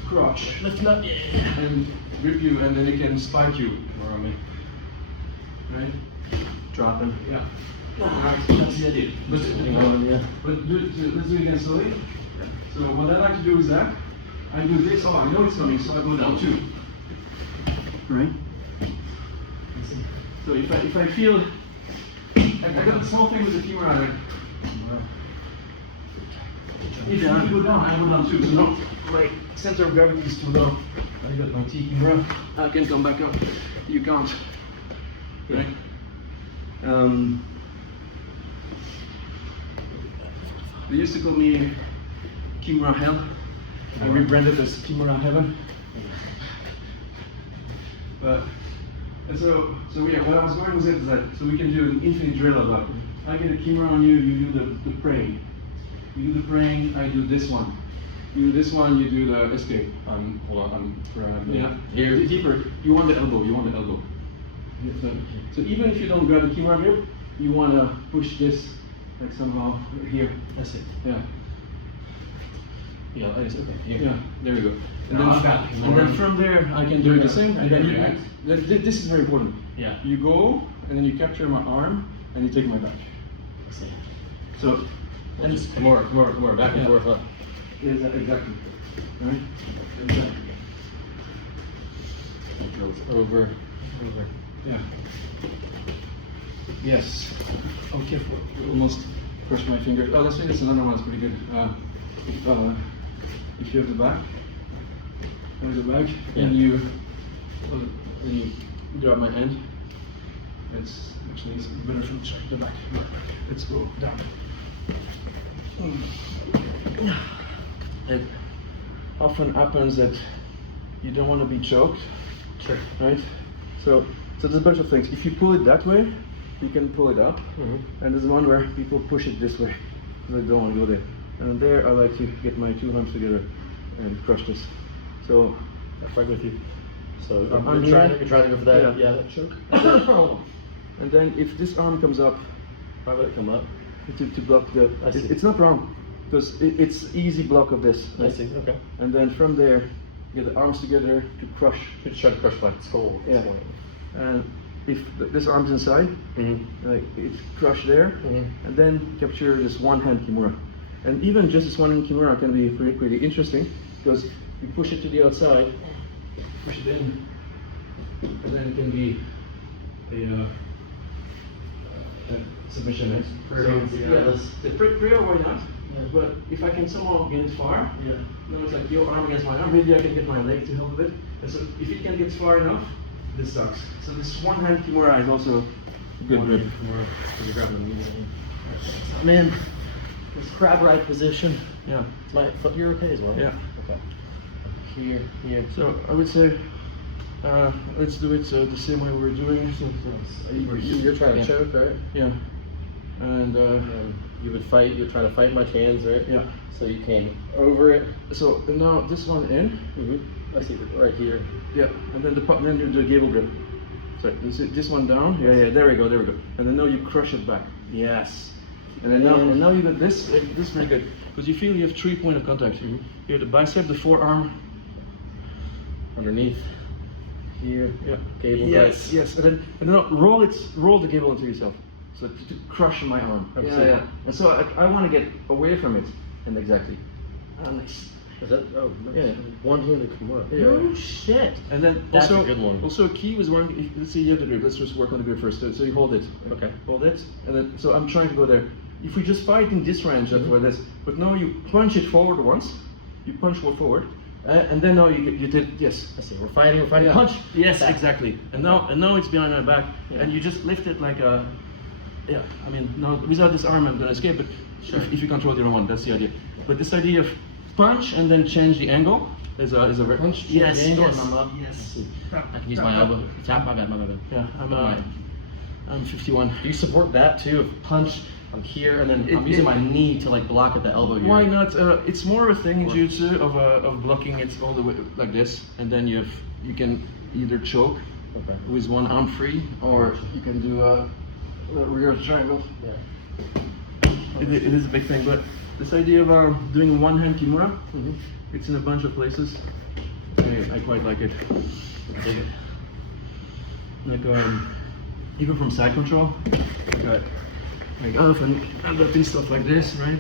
crotch Lift up. Yeah. and grip you, and then they can spike you. More on me. Right? Dropping. Yeah. That's the idea. But let's do it again slowly. So what I like to do is that I do this. Oh, I know it's coming, so I go down too. Right? So if I feel, I got the small thing with the Kimura. Like, if you go down, I go down too. So no, my center of gravity is too low. I got my T Kimura. I can come back up. You can't. Right? They used to call me Kimura Hell I rebranded as Kimura Heaven. And so yeah, what I was going with it is that so we can do an infinite drill of that. I get a Kimura on you, you do the praying. You do the praying, I do this one. You do this one, you do the escape. Hold on, Yeah. Here. Deeper. You want the elbow. You want the elbow. So even if you don't grab the Kimura grip, you want to push this like somehow here. That's it. Yeah. Yeah, okay. Here. Yeah. There you go. And Now then, I've got the and then Kimura. from there, I can do the same. And then React. this is very important. Yeah. You go and then you capture my arm and you take my back. I see. So. And just come more, back and Yeah. forth, huh? Exactly. Right. Exactly. That drills over. Yeah. Yes. Okay. Almost crushed my fingers. Oh, let's say this another one. It's pretty good. If you have the back, there's the back, and you grab my hand. It's actually it's better from the back. Let's go down. It often happens that you don't want to be choked. Sure. Right? So there's a bunch of things. If you pull it that way, you can pull it up. And there's one where people push it this way. They don't want to go there. And there I like to get my two arms together and crush this. So I'm right with you. So I'm you're here. trying to go for that, Yeah. that choke. and then if this arm comes up Why would it come up? to block the I see. it's not wrong. Because it's easy block of this. I right? see, okay. And then from there, get the arms together to crush. You're trying to crush my skull at this Yeah. point. And if this arm's inside, like it's crushed there, and then capture this one hand Kimura. And even just this one hand Kimura can be pretty interesting because you push it to the outside, push it in, and then it can be a submission, right? The prayer, why not? Yeah. But if I can somehow get it far, Yeah. you know, it's like your arm against my arm, maybe I can get my leg to help a bit. And so if it can get far enough, this sucks. So this one hand Kimura is also a good grip. You're grabbing the knee. I'm in this crab ride position. Yeah. Is my foot here okay as well? Yeah. Okay. Here. So I would say let's do it the same way we're doing it. So, You're trying to choke, right? yeah. And And you would try to fight my hands, right? yeah. So you came over it. So now this one in. I see right here. Yeah. And then then you do the gable grip. So this one down. Yeah. There we go. And then now you crush it back. Yes. And then now you got this. This is very good because you feel you have 3 points of contact. You have the bicep, the forearm. Underneath. Here. Yeah. Gable. Yes. And then roll the gable into yourself. So to crush my arm. Yeah. And so I want to get away from it. And exactly. Nice. Is that? Oh, nice. Yeah. One-handed Kimura. Yeah. Oh shit. And then That's also a good one. Also a key was let's see, you have the grip. Let's just work on the grip first. So you hold it. Okay. Hold it. And then so I'm trying to go there. If we just fight in this range, that's what it is. But now you punch it forward once. You punch forward. And then now you did yes. I see. We're fighting. Yeah. Punch. Yes, Back. exactly. And now it's behind my back, Yeah. and you just lift it like a. Yeah, I mean, no, without this arm I'm gonna escape, but Sure. if you control the other one, that's the idea. But this idea of punch and then change the angle is a very Punch, change yes, the angle, yes, and I'm up. yes. I see. I can use my elbow. Tap. My bad. Yeah, I'm 51. Do you support that too? If punch, I'm here, and then I'm It- using it- my knee to like block at the elbow here. Why not? It's more of a thing in jiu-jitsu of blocking it all the way like this, and then you can either choke Okay. with one arm free, or you can do a rear triangle. Yeah. It is a big thing, but this idea of doing one hand Kimura, it's in a bunch of places. I quite like it. I dig it. Like even from side control, like often end up in stuff like this, right?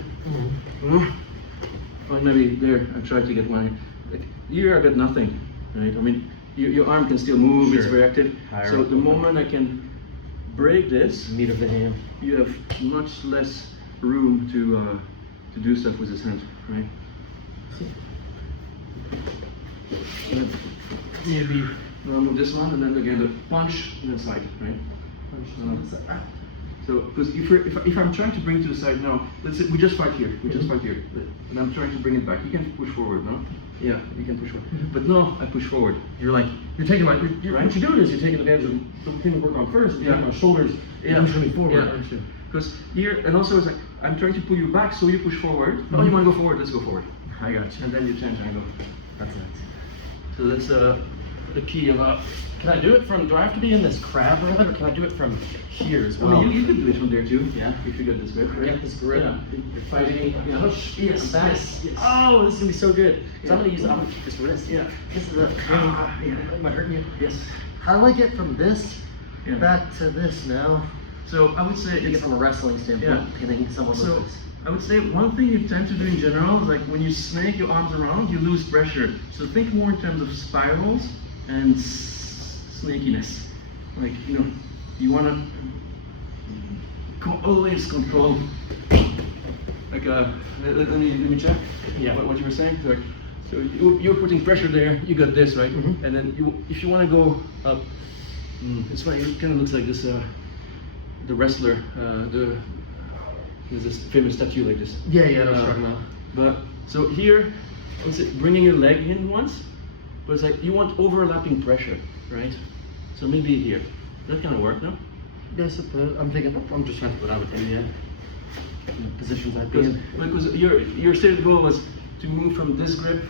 Or maybe there I try to get my here I got nothing, right? I mean your arm can still move, it's Sure. very active. Higher So up. the moment I can break this, Meat of the hand. you have much less room to do stuff with this hand, right? And then maybe move this one, and then again the punch and then side, right? So, because if I'm trying to bring to the side now, let's say we just fight here, and I'm trying to bring it back. You can push forward, no? Yeah, you can push forward. But no, I push forward. You're taking my, Right. what you're doing is you're taking advantage of the thing we're working on first, you're taking my shoulders, and pushing me forward. Yeah. Because here, and also it's like, I'm trying to pull you back, so you push forward. Oh, you want to go forward? Let's go forward. I got you. And then you change angle. That's it. So that's the key of Can I do it from, do I have to be in this crab or whatever, or can I do it from here as well? I mean, you could do it from there too. Yeah, if you got this grip. Right? Get this grip. Yeah. You're fighting. Yeah. Push. Yes, I'm back. yes, yes. Oh, this is gonna be so good. So Yeah. I'm gonna keep this wrist. Yeah. This is a. Am I hurting you? Yes. How do I get from this Yeah. back to this now? So I would say Take it it's from a wrestling standpoint, Yeah. hitting someone So with this. I would say one thing you tend to do in general is like when you snake your arms around, you lose pressure. So think more in terms of spirals and snakiness. Like, you know, you want to always control. Like, let me check. Yeah. What you were saying. So you're putting pressure there. You got this right, Mhm. and then if you want to go up, it's funny. It kind of looks like this. The wrestler. There's this famous statue like this. Yeah, yeah, no, struck now. But so here, what's it? Bringing your leg in once, but it's like you want overlapping pressure, right? So maybe here. That kind of work, no? Yes, I'm thinking. I'm just trying to put out with yeah. Positions I'd be in. Because your stated goal was to move from this grip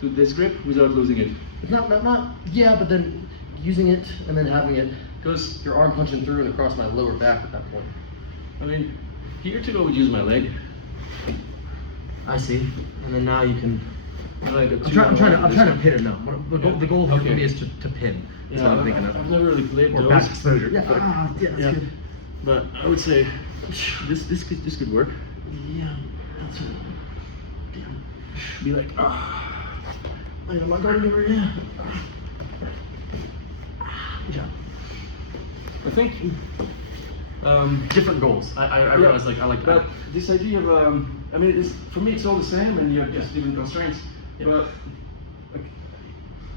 to this grip without losing it. Not. Yeah, but then using it and then having it. Because Your arm punching through and across my lower back at that point. I mean, here too I would use my leg. I see. And then now you can. Like I'm trying to pin it now. The goal here for Okay. me is to pin. Is what I'm thinking of. I've never really played Or those. back exposure. Yeah. But- That's yeah. good. But I would say this could work. Yeah. That's it. Damn. Be like, I got my guard over here. Good job. I think. Different goals. I realize I like But that. this idea of I mean, it's, for me it's all the same, and you have just different constraints. Yeah. But like,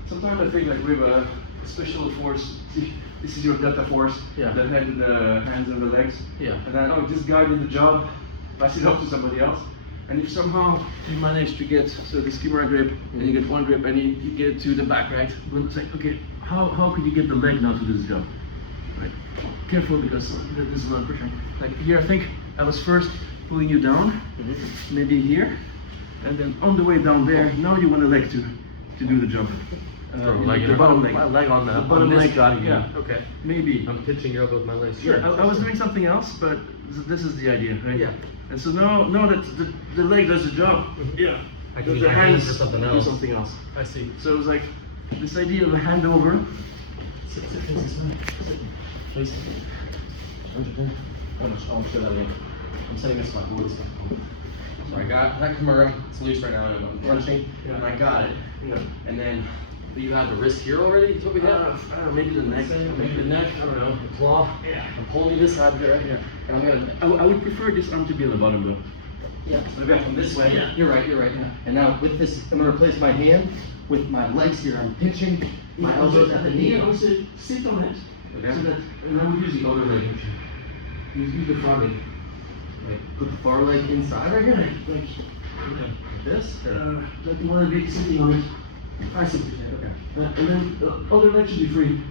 sometimes I think like we have a special force. This is your delta force. Yeah. The head and the hands and the legs. Yeah. And then this guy did the job. Pass it off to somebody else. And if somehow you manage to get this kimura grip, and you get one grip, and you get to the back, right? Well, it's like, okay, how could you get the leg now to do this job? Right. Careful, because this is a lot of pressure. Like here, I think I was first pulling you down, maybe here, and then on the way down there, now you want a leg to do the job. The bottom leg. My leg on the bottom this leg. jogging. Yeah. Okay. Maybe. I'm pitching your elbow with my legs. Sure. I was doing something else, but this is the idea, right? Yeah. And so now that the leg does the job, yeah, I can use the my hands hands for something do else. something else. I see. So it was like this idea of a handover. Sit, please. I'll show that again. I'm setting this up my board. So I got that Kimura. It's loose right now. I'm punching, and I got it. Yeah. And then you have the wrist here already. Is what we have. I don't know, maybe the neck. Maybe the neck. I don't know. The claw. Yeah. I'm pulling you this side of it right here. And I'm gonna. I would prefer this arm to be on the bottom though. Yeah. Maybe I come this way. Yeah. You're right. Yeah. And now with this, I'm gonna replace my hand with my legs here. I'm pinching my elbows at the knee. I would say sit on it. Okay. So that, and I would use the other leg. Use the far leg. Like put the far leg inside right here. Like This? like you want to be sitting on it. I see. Okay. And then the other leg should be free.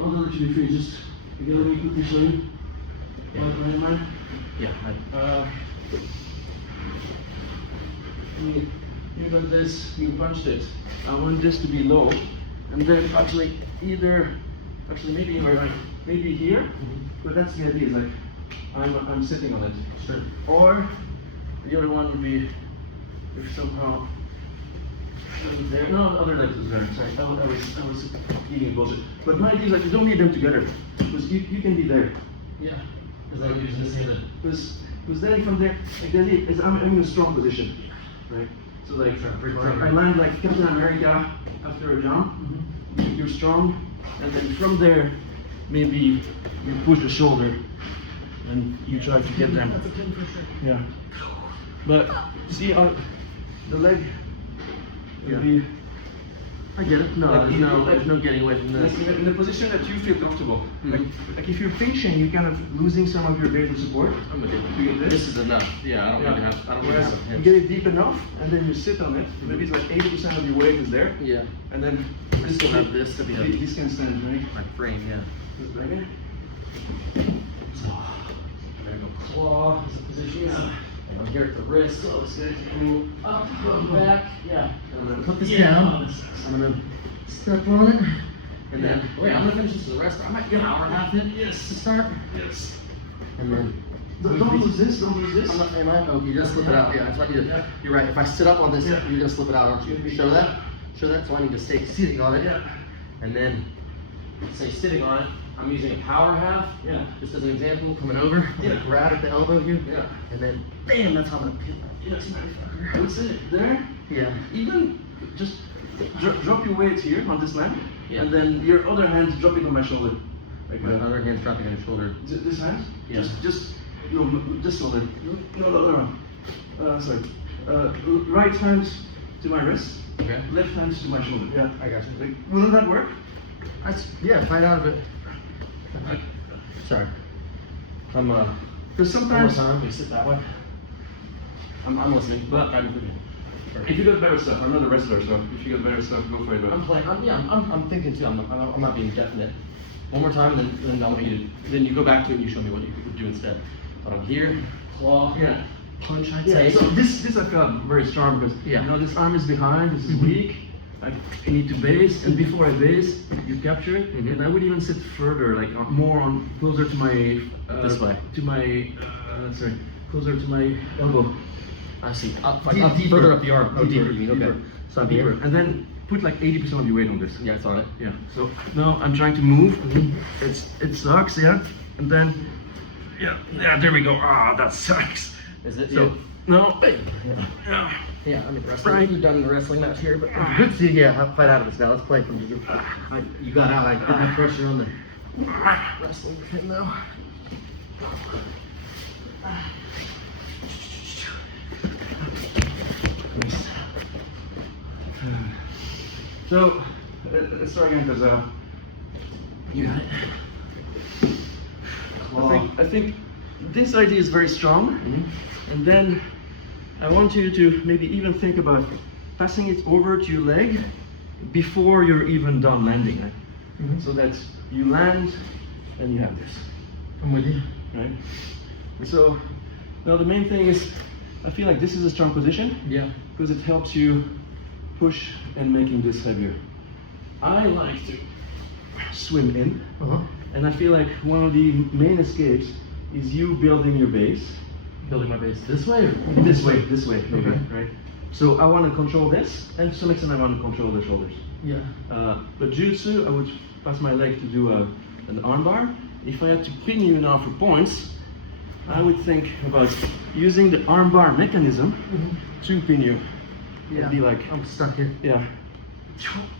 Other leg should be free. Just again, let me quickly show you. Yeah. What I mind. Yeah. You got this. You punched it. I want this to be low, and then actually maybe here. But that's the idea. Is like I'm sitting on it. Sure. Or the other one would be if somehow there. No, the other leg is better. Sorry, I was eating bullshit. But my idea is like you don't need them together because you can be there. Yeah. Is that what you're using this hand? Because then from there, like the idea is I'm in a strong position, right? So like I land like Captain America after a jump. You're strong, and then from there maybe you push the shoulder and you try to get them. That's a pin for sure. Yeah. But see, the leg Yeah. will be I get it. No, Like, there's no getting away from this. In the position that you feel comfortable. Like if you're pinching, you're kind of losing some of your base of support. I'm with you. You get this? This is enough. Yeah, I don't really have. I don't really Whereas have a you pinch. get it deep enough, and then you sit on it. Maybe it's like 80% of your weight is there. Yeah. And then I still have this to be a- This can stand, right? My frame, yeah. Just like it. So, I'm gonna go claw as a position. And I'm here at the wrist. So this guy can move up, go back. Yeah. And I'm gonna put this down. I'm gonna step on it. And then, wait, I'm gonna finish this as a rest. I might get an hour and a half in. Yes. To start. Yes. And then. Don't lose this. Don't lose this. I'm not, am I? Oh, you just slip it out. Yeah, that's what you do. You're right. If I sit up on this, you're gonna slip it out, aren't you? Show that. Show that. So I need to stay sitting on it. Yeah. And then, say sitting on it, I'm using a power half. Yeah. Just as an example, coming over. I'm gonna grab at the elbow here. Yeah. And then, bam! That's how I'm gonna pin that. Yes, I would say there. Yeah. Even just drop your weight here on this line, Yeah. and then your other hand drop it on my shoulder. Like My that. other hand's dropping on your shoulder. This hand? Yeah. Just no, this shoulder. No. Sorry. Right hand to my wrist. Okay. Left hand to my shoulder. Yeah. I got you. Like, wouldn't that work? Yeah, fight out of it. Sorry. I'm Because one more sometimes, time. We sit that way. I'm listening. But- I'm if you got better stuff, I'm not a wrestler, so if you got better stuff, go for it. But playing. I'm thinking too. I'm not being definite. One more time, then I want you to. Then you go back to it and you show me what you would do instead. But I'm here. Claw. yeah. Punch. I'd Yeah, say. so this I felt very strong because Yeah. you know this arm is behind, this is weak. I need to base, and before I base, you capture it, and I would even sit further, like more on closer to my This way. to my sorry, closer to my elbow. I see. Up, Deeper. further up the arm. Oh, deeper. You mean? Okay. Deeper. So I'm Deeper. here. And then put like 80% of your weight on this. Yeah, it's on it. Yeah. So now I'm trying to move. It sucks, yeah. And then yeah, there we go. Ah, that sucks. Is it? So no. Yeah. Yeah. Yeah, I'm in wrestling. Right. You've done the wrestling match here, but good to see you. Yeah, fight out of this now. Let's play from you. You got out. I got that pressure on the wrestling pin now. So let's start again because You got it. I think this idea is very strong, and then I want you to maybe even think about passing it over to your leg before you're even done landing, right? So that you land and you have this, I'm with you. right? So now the main thing is, I feel like this is a strong position Yeah. because it helps you push and making this heavier. I like to swim in. And I feel like one of the main escapes is you building your base. Building my base this way or This way, maybe, Okay. right? So I want to control this, and to some extent I want to control the shoulders. Yeah. But jiu-jitsu, I would pass my leg to do an armbar. If I had to pin you now for points, I would think about using the armbar mechanism to pin you. Yeah. It'd be like, I'm stuck here. yeah.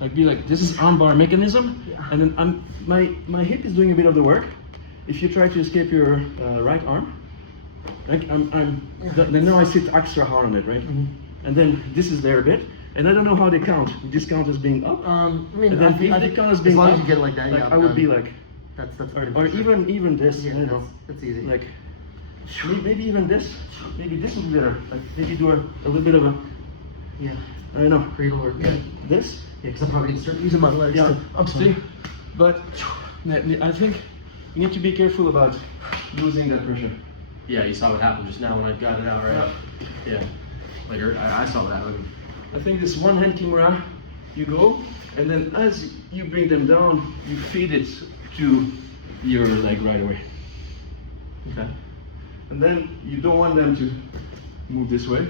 I'd be like, this is armbar mechanism, Yeah. and then my hip is doing a bit of the work. If you try to escape your right arm, like then now I sit extra hard on it, right? And then this is there a bit, and I don't know how they count. This count as being up. I mean, And then I think, if they count as as being long up, as you get it like that, yeah. I would be like, that's or even this, yeah, you know, that's easy. like maybe even this, maybe this would be better. Like maybe do a little bit of a, yeah, I don't know, cradle or yeah, this. because I'm probably gonna start using my legs. Yeah, I'm see, sorry. but I think you need to be careful about losing that pressure. Yeah, you saw what happened just now when I got it out, right? Yeah. Like I saw that. I think this one hand kimura, you go, and then as you bring them down, you feed it to your leg right away. Okay. And then you don't want them to move this way,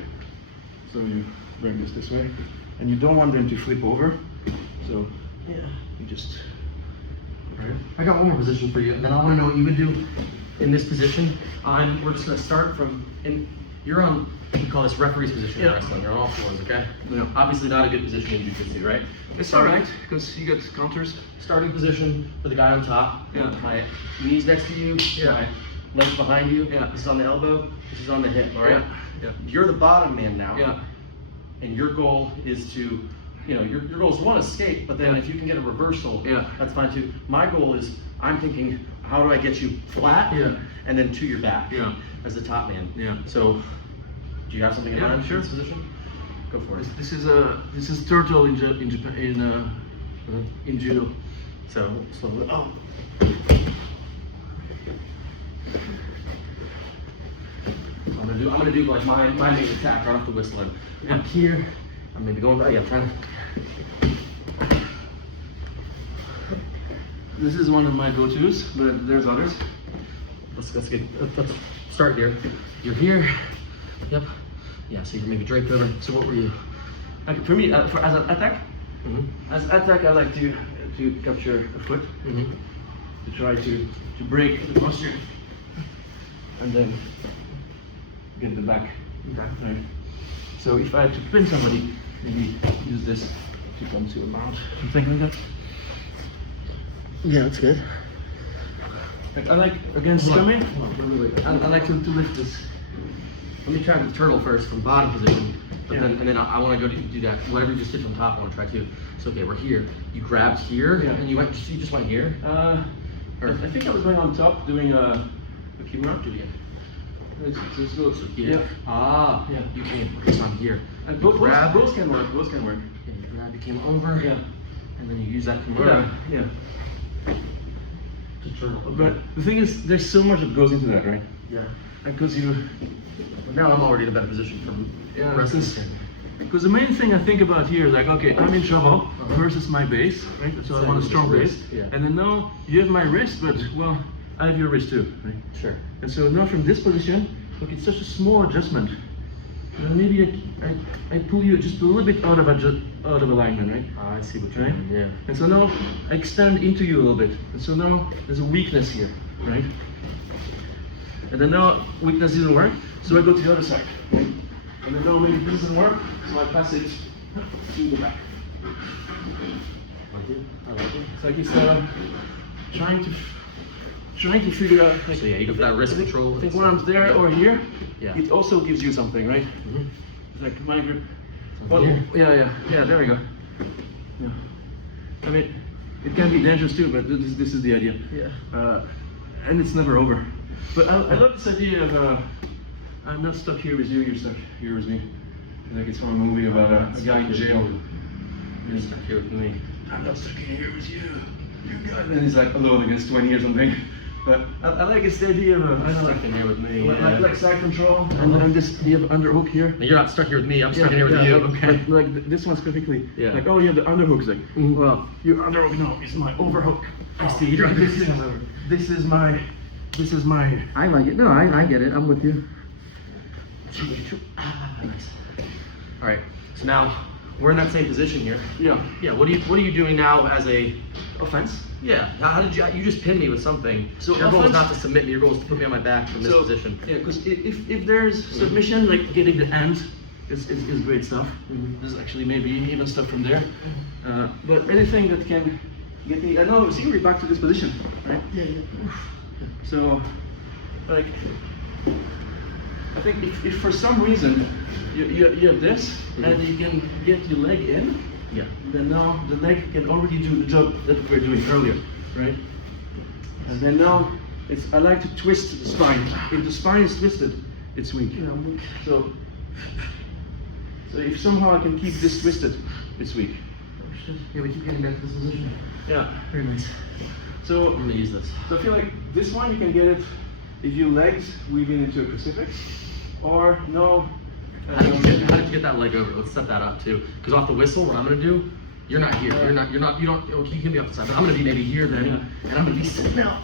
so you bring this way, and you don't want them to flip over, so yeah, you just. Right. I got one more position for you, and then I want to know what you would do in this position. We're just gonna start from, you're on, we call this referee's position in Yeah. wrestling. You're on all fours, okay? Yeah. Obviously not a good position in jiu-jitsu, right? It's alright, because you get counters. Starting position for the guy on top. Yeah. My knees next to you. Yeah. My legs behind you. Yeah. This is on the elbow. This is on the hip. All right. Yeah. You're the bottom man now. Yeah. And your goal is to you know, your goal is one, escape, but then if you can get a reversal, Yeah. that's fine too. My goal is, I'm thinking, how do I get you flat? Yeah. And then to your back. Yeah. As the top man. Yeah. So, do you have something in Yeah, mind sure. for this position? Go for it. This is turtle in Japan in judo. So, oh. I'm gonna do like my main attack right off the whistle. I'm here. I'm maybe going back. Yeah, I'm trying to. This is one of my go-tos, but there's others. Let's start here. You're here. Yep. Yeah. So you're maybe draped over. So what were you? Like for me, as an attack, Mm-hmm. as attack, I like to capture a foot, Mm-hmm. to try to break the posture, and then get the back. Right. So if I had to pin somebody, maybe use this to come to a mount, something like that. Yeah, that's good. Like I like against coming. Wait. I like to lift this. Let me try the turtle first from bottom position, but Yeah. then I want to go to do that. Whatever you just did from top, I want to try too. So okay, we're here. You grabbed here, Yeah. and you just went here. I think I was going on top doing a kimura. Do it again. Let's go. So here. Yeah. Ah. Yeah. You came. It's on here. And You grab. both can work. Both can work. Yeah, you grab. You came over. Yeah. And then you use that kimura Yeah. to turtle. But the thing is, there's so much that goes into that, right? Yeah. Because you. But now I'm already in a better position from Yeah, wrestling. because the main thing I think about here is like, okay, I'm in trouble Uh-huh. versus my base, right? So I Same want a with strong this base. wrist, yeah. And then now you have my wrist, but well, I have your wrist too, right? Sure. And so now from this position, look, it's such a small adjustment. And then maybe I pull you just a little bit out of alignment, right? I see what you're Right? doing. Yeah. And so now I extend into you a little bit. And so now there's a weakness here, right? And then now weakness didn't work, so I go to the other side, right? And then now maybe this doesn't work, so I pass it to the back. Like it. I like it. It's like it's trying to figure out. Like, So yeah, you go for that wrist control. I think when I'm there or here, Yeah. it also gives you something, right? Mhm. It's like my grip. So here. Yeah, there we go. Yeah. I mean, it can be dangerous too, but this is the idea. Yeah. And it's never over. But I love this idea of I'm not stuck here with you, you're stuck here with me. Like it's from a movie about a guy in jail. You're stuck here with me. I'm not stuck here with you. You're good. And he's like alone against 20 or something. But I like it's the idea of I don't know, Stuck in here with me. like side control, and this you have underhook here. And you're not stuck here with me. I'm stuck in here with you. Like, Okay. like this one's perfectly. Yeah. Like oh, you have the underhook. It's like well, your underhook no, it's my overhook. I see. You're right. This is my. I like it. No, I get it. I'm with you. Nice. All right. So now we're in that same position here. Yeah. Yeah. What are you doing now as a Offense. Yeah. How did you just pinned me with something? So your goal is offense- not to submit me. Your goal is to put me on my back from this position. Yeah, because if there's submission, like getting the end is great stuff. There's actually maybe even stuff from there. But anything that can get me, I know, see, we're back to this position, right? Yeah. So, like, I think if for some reason you have this and you can get your leg in, Yeah. then now the leg can already do the job that we were doing earlier, right? And then now I like to twist the spine. If the spine is twisted, it's weak. So if somehow I can keep this twisted, it's weak. Yeah, we keep getting back to this position. Yeah. Very nice. So I'm gonna use this. So I feel like this one you can get it if your legs weaving into a crucifix, or no. How did you get that leg over? Let's set that up too. Because off the whistle, what I'm gonna do, you're not here. You don't. Okay, you can be off the side, but I'm gonna be maybe here then, Yeah. and I'm gonna be sitting out.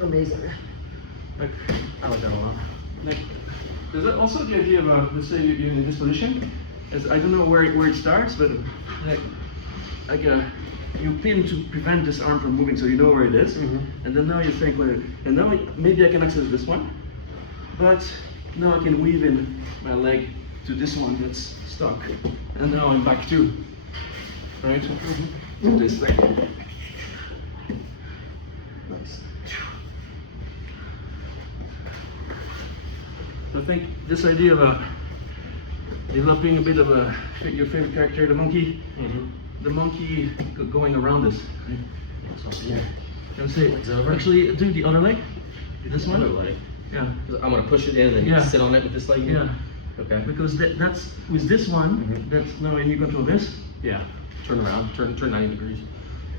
Amazing. Like, I like that a lot. like, there's also the idea of let's say you're in this position. As I don't know where it starts, but like you pin to prevent this arm from moving, so you know where it is. And then now you think, well, and now maybe I can access this one, but now I can weave in my leg to this one that's stuck, and now I'm back too. Right? To this thing. Nice. I think this idea of developing a bit of your favorite character, the monkey, the monkey going around this. Right? So yeah. And say, Legs over. actually, do the other leg. This one. Other leg. Yeah. I'm gonna push it in and then Yeah. sit on it with this leg. Yeah. Okay. Because that's with this one. That's no, when you control this. Yeah. Turn around. Turn 90 degrees.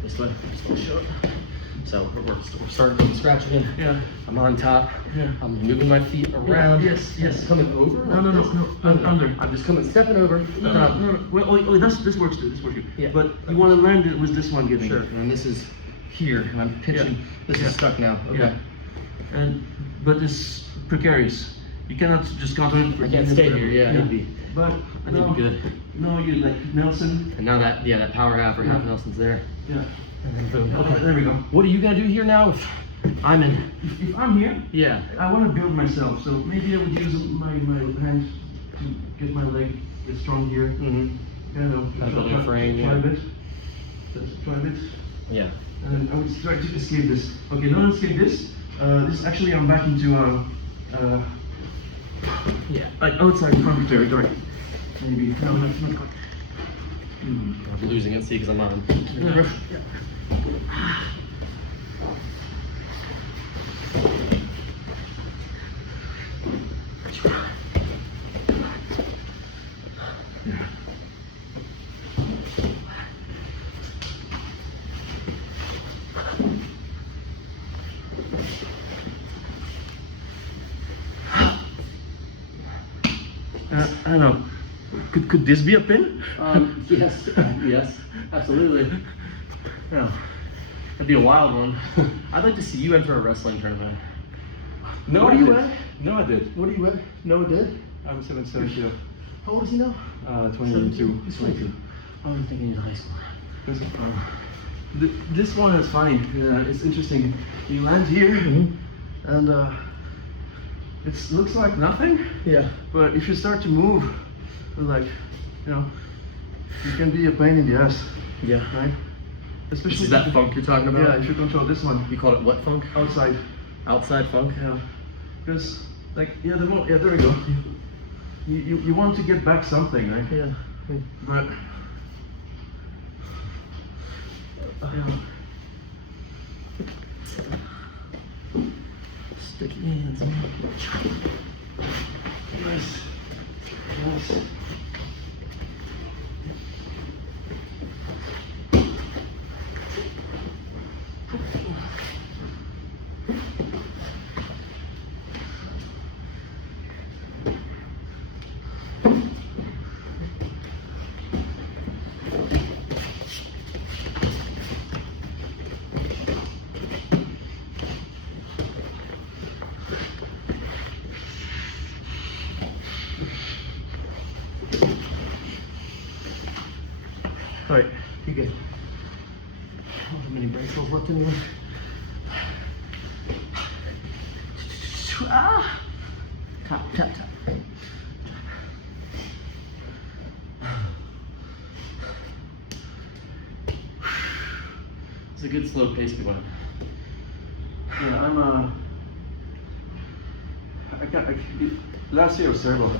This way. Just want to show it. So we're starting from scratch again. Yeah. I'm on top. Yeah. I'm moving my feet around. Yes, yes. Coming over. No, under. I'm just stepping over. No. Well, this works too. This works too. Yeah. But you want to land it with this one giving. Sure. And this is here, and I'm pitching. Yeah. This Yeah. is stuck now. Okay. Yeah. But it's precarious. You cannot just control it. I can't stay here. Yeah. I need to be. But I need to be good. No, you like Nelson. And now that power half or half Nelson's there. Yeah. And then boom. Okay, there we go. What are you gonna do here now? If I'm in. If I'm here, Yeah. I want to build myself. So maybe I would use my hand to get my leg strong here. Mm-hmm. Kind of building a frame. try Yeah. a bit. Let's try a bit. Yeah. And then I would try to escape this. Okay, not escape this. This actually I'm back into Yeah. like outside front territory. Maybe. No, not quite. I'm losing it. See, because I'm not in. Yeah. I don't know. Could this be a pin? Yes. Yes. Absolutely. Yeah. That'd be a wild one. I'd like to see you enter a wrestling tournament. No, What I are you did. at? No, I did. What are you at? Noah did? I'm 77 kilo. How old is he now? 22. He's 22. Oh, I'm thinking he's in high school. This one is fine. It's interesting. You land here, and it looks like nothing. Yeah. But if you start to move, like, you know, it can be a pain in the ass, Yeah. right? Especially Is that funk you're talking about? Yeah, if you control this one You called it what funk? outside. Outside funk? Yeah. Because, like, there we go. You want to get back something, right? Yeah. But Sticky hands. nice. All right, you good. How many bracelets left anyway? Ah! Tap, tap, tap. It's a good slow pace we went. Yeah, last year was terrible.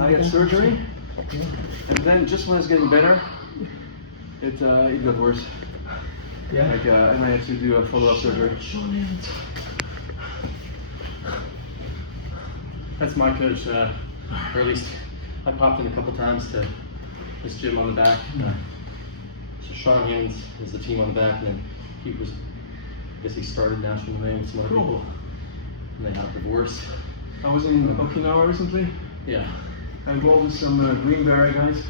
I had surgery, and then just when I was getting better, it got worse. Yeah. Like, and I had to do a follow-up surgery. That's my coach, or at least I popped in a couple times to this gym on the back. So Sean Haynes is the team on the back, and then he was, I guess he started National Name with some other people, and they had a divorce. I was in Okinawa recently. Yeah. I involved with some Green Beret guys.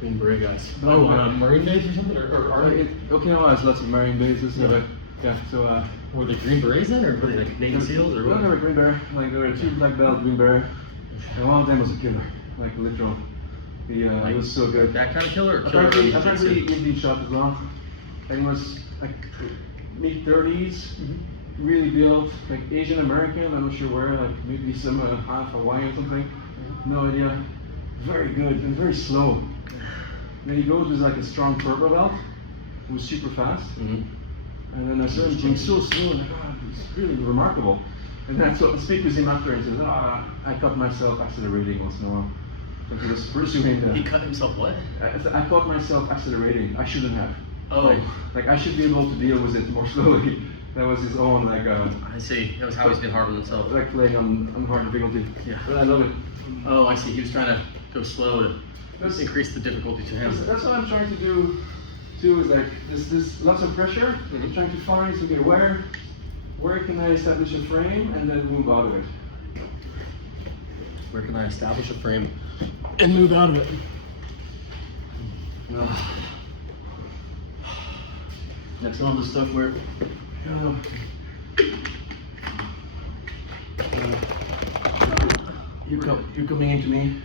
Green Beret guys. Oh, Marine Base or something? Or Okinawa has lots of Marine bases. Yeah. But, yeah, so were they Green Berets then, or were they like Navy SEAls, or no, what? they were Green Beret. Like, there were 2 black belt Green Beret, and one of them was a killer, like literal. He was so good. That kind of killer, or killer? Apparently, Indian shot as well. And he was like mid-30s, really built, like Asian American. I'm not sure where, like maybe some half Hawaiian or something. No idea. Very good and very slow. Then he goes with like a strong purple belt, who's super fast. And then I saw him going so slow, and like, oh, it's really remarkable. And then I speak with him after and says, I caught myself accelerating once in a while. So he was pursuing the. He cut himself what? I caught myself accelerating. I shouldn't have. Oh. Like I should be able to deal with it more slowly. That was his own like. I see. That was how he's been hard on himself. Like playing on hard difficulty. Yeah. But I love it. Oh, I see. He was trying to go slow to increase the difficulty to him. That's what I'm trying to do too. Is like this lots of pressure. I'm trying to find okay where can I establish a frame and then move out of it. Where can I establish a frame and move out of it? That's all the stuff where you're coming into me.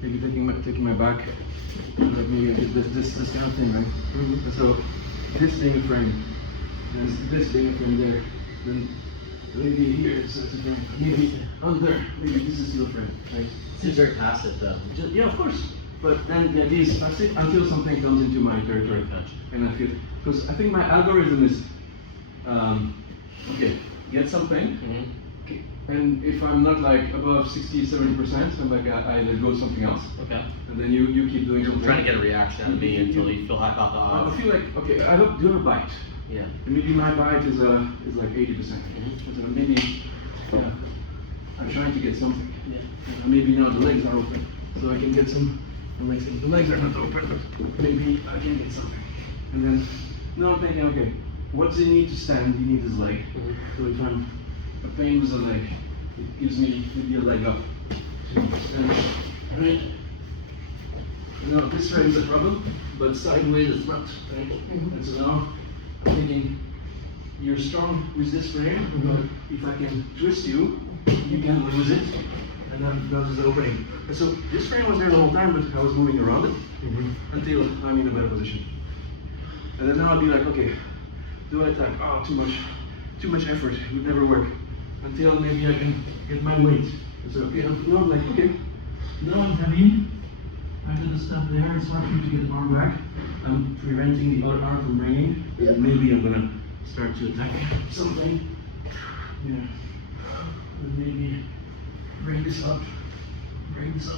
Maybe taking my back. Like maybe this kind of thing, right? And so this being a frame, and this being a frame there, then maybe here it's a frame. Maybe under, maybe this is still a frame, right? Seems very passive though. Yeah, of course. But then the idea is I sit until something comes into my territory, and I feel because I think my algorithm is okay, get something, okay, and if I'm not like above 60-70%, I'm like I let go something else. Okay. And then you keep doing You're something. trying to get a reaction out of me until you feel hype out the odds. I feel like okay, I don't do a bite. Yeah. And maybe my bite is like 80%. So maybe I'm trying to get something. Yeah. Maybe now the legs are open, so I can get some. The legs are not open, but maybe I can get something. And then now I'm thinking, okay, what does he need to stand? He needs his leg. So if I'm a pain with a leg, it gives me maybe a leg up to stand. Right? Now this frame is a problem, but sideways is not. Right? And so now I'm thinking, you're strong with this frame, but if I can twist you, you can lose it. And then that is the opening. And so this frame was there the whole time, but I was moving around it until I'm in a better position. And then now I'll be like, okay, do I attack? Oh, too much effort. It would never work. Until maybe I can get my weight. And so okay, now I'm like, okay, now I'm heavy. I did the stuff there. It's hard for you to get the arm back. I'm preventing the other arm from ringing. And maybe I'm gonna start to attack something. Yeah. And maybe bring this up.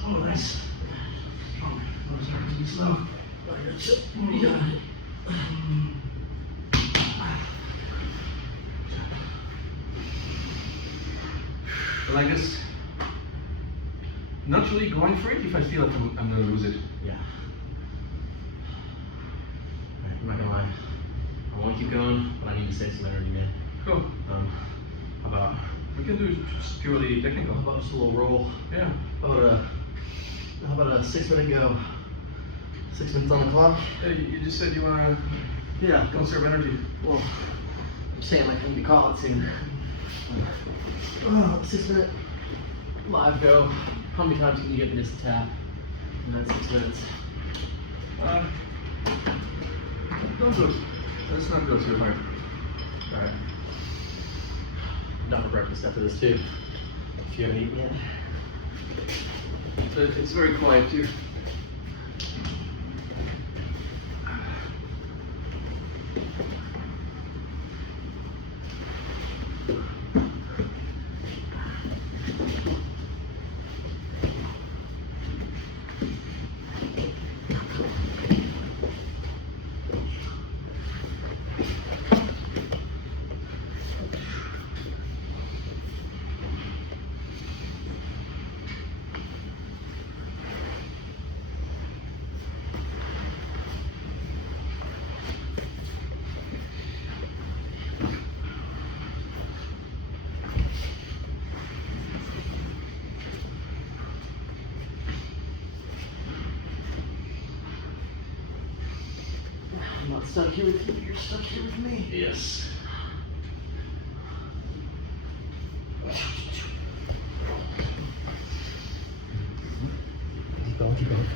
Oh, nice. Strong. I'll start to be slow. Yeah. Like this. Not really going for it if I feel like I'm gonna lose it. Yeah. Alright, I'm not gonna lie. I want to keep going, but I need to save some energy, man. Cool. How about We can do just purely technical. how about just a little roll? Yeah. How about a 6-minute go? 6 minutes on the clock? Hey, you just said you wanna Yeah. conserve energy. Well, I'm saying like I'm gonna call it soon. 6-minute live go. How many times can you get me this tap in that 6 minutes? Don't go. Let's not go too hard. Alright. I'm down for breakfast after this too. If you haven't eaten yet. It's very quiet here. I'm not stuck here with you, you're stuck here with me. Yes. Keep going, keep going.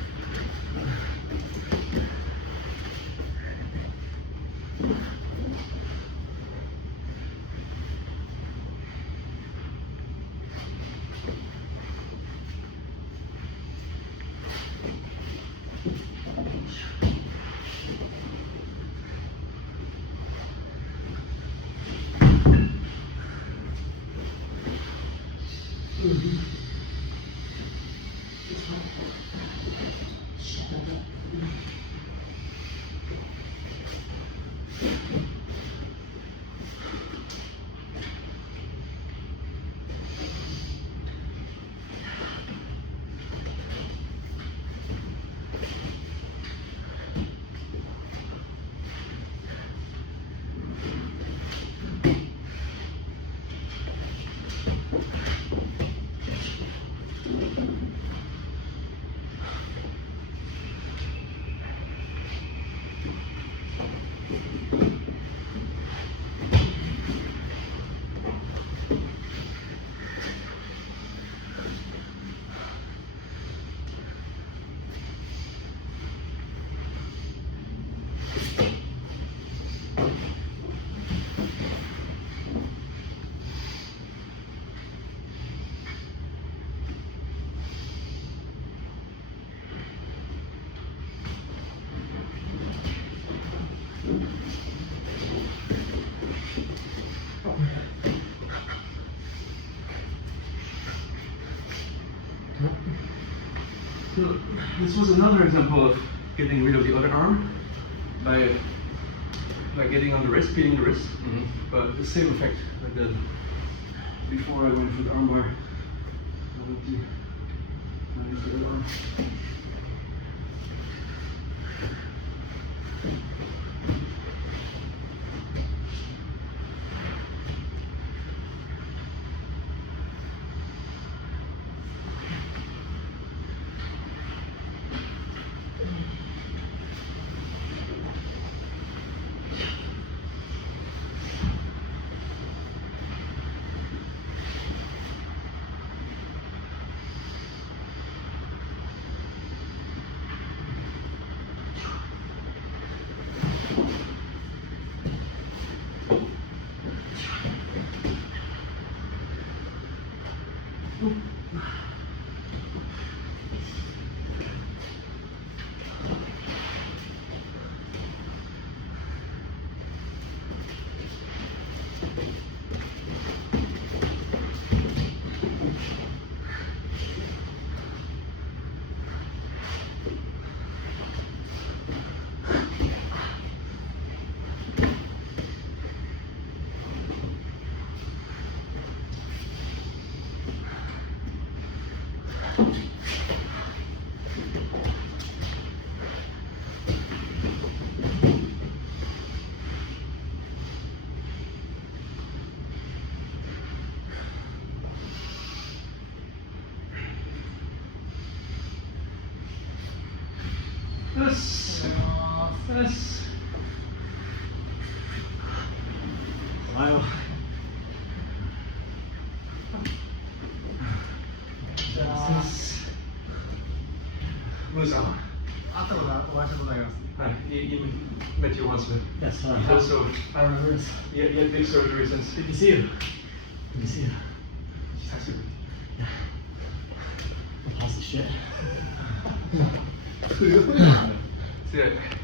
this was another example of getting rid of the other arm by getting on the wrist, pinning the wrist. But the same effect like that. Before I went for the armbar, I went to the other arm. Yes. Wow. Musa. 会ったことはお会いしたことあります。You met you once, but Yes, he's also I remember this. he had big surgery since. Good to see you. Good to see you. Yeah. How's the shit? See ya.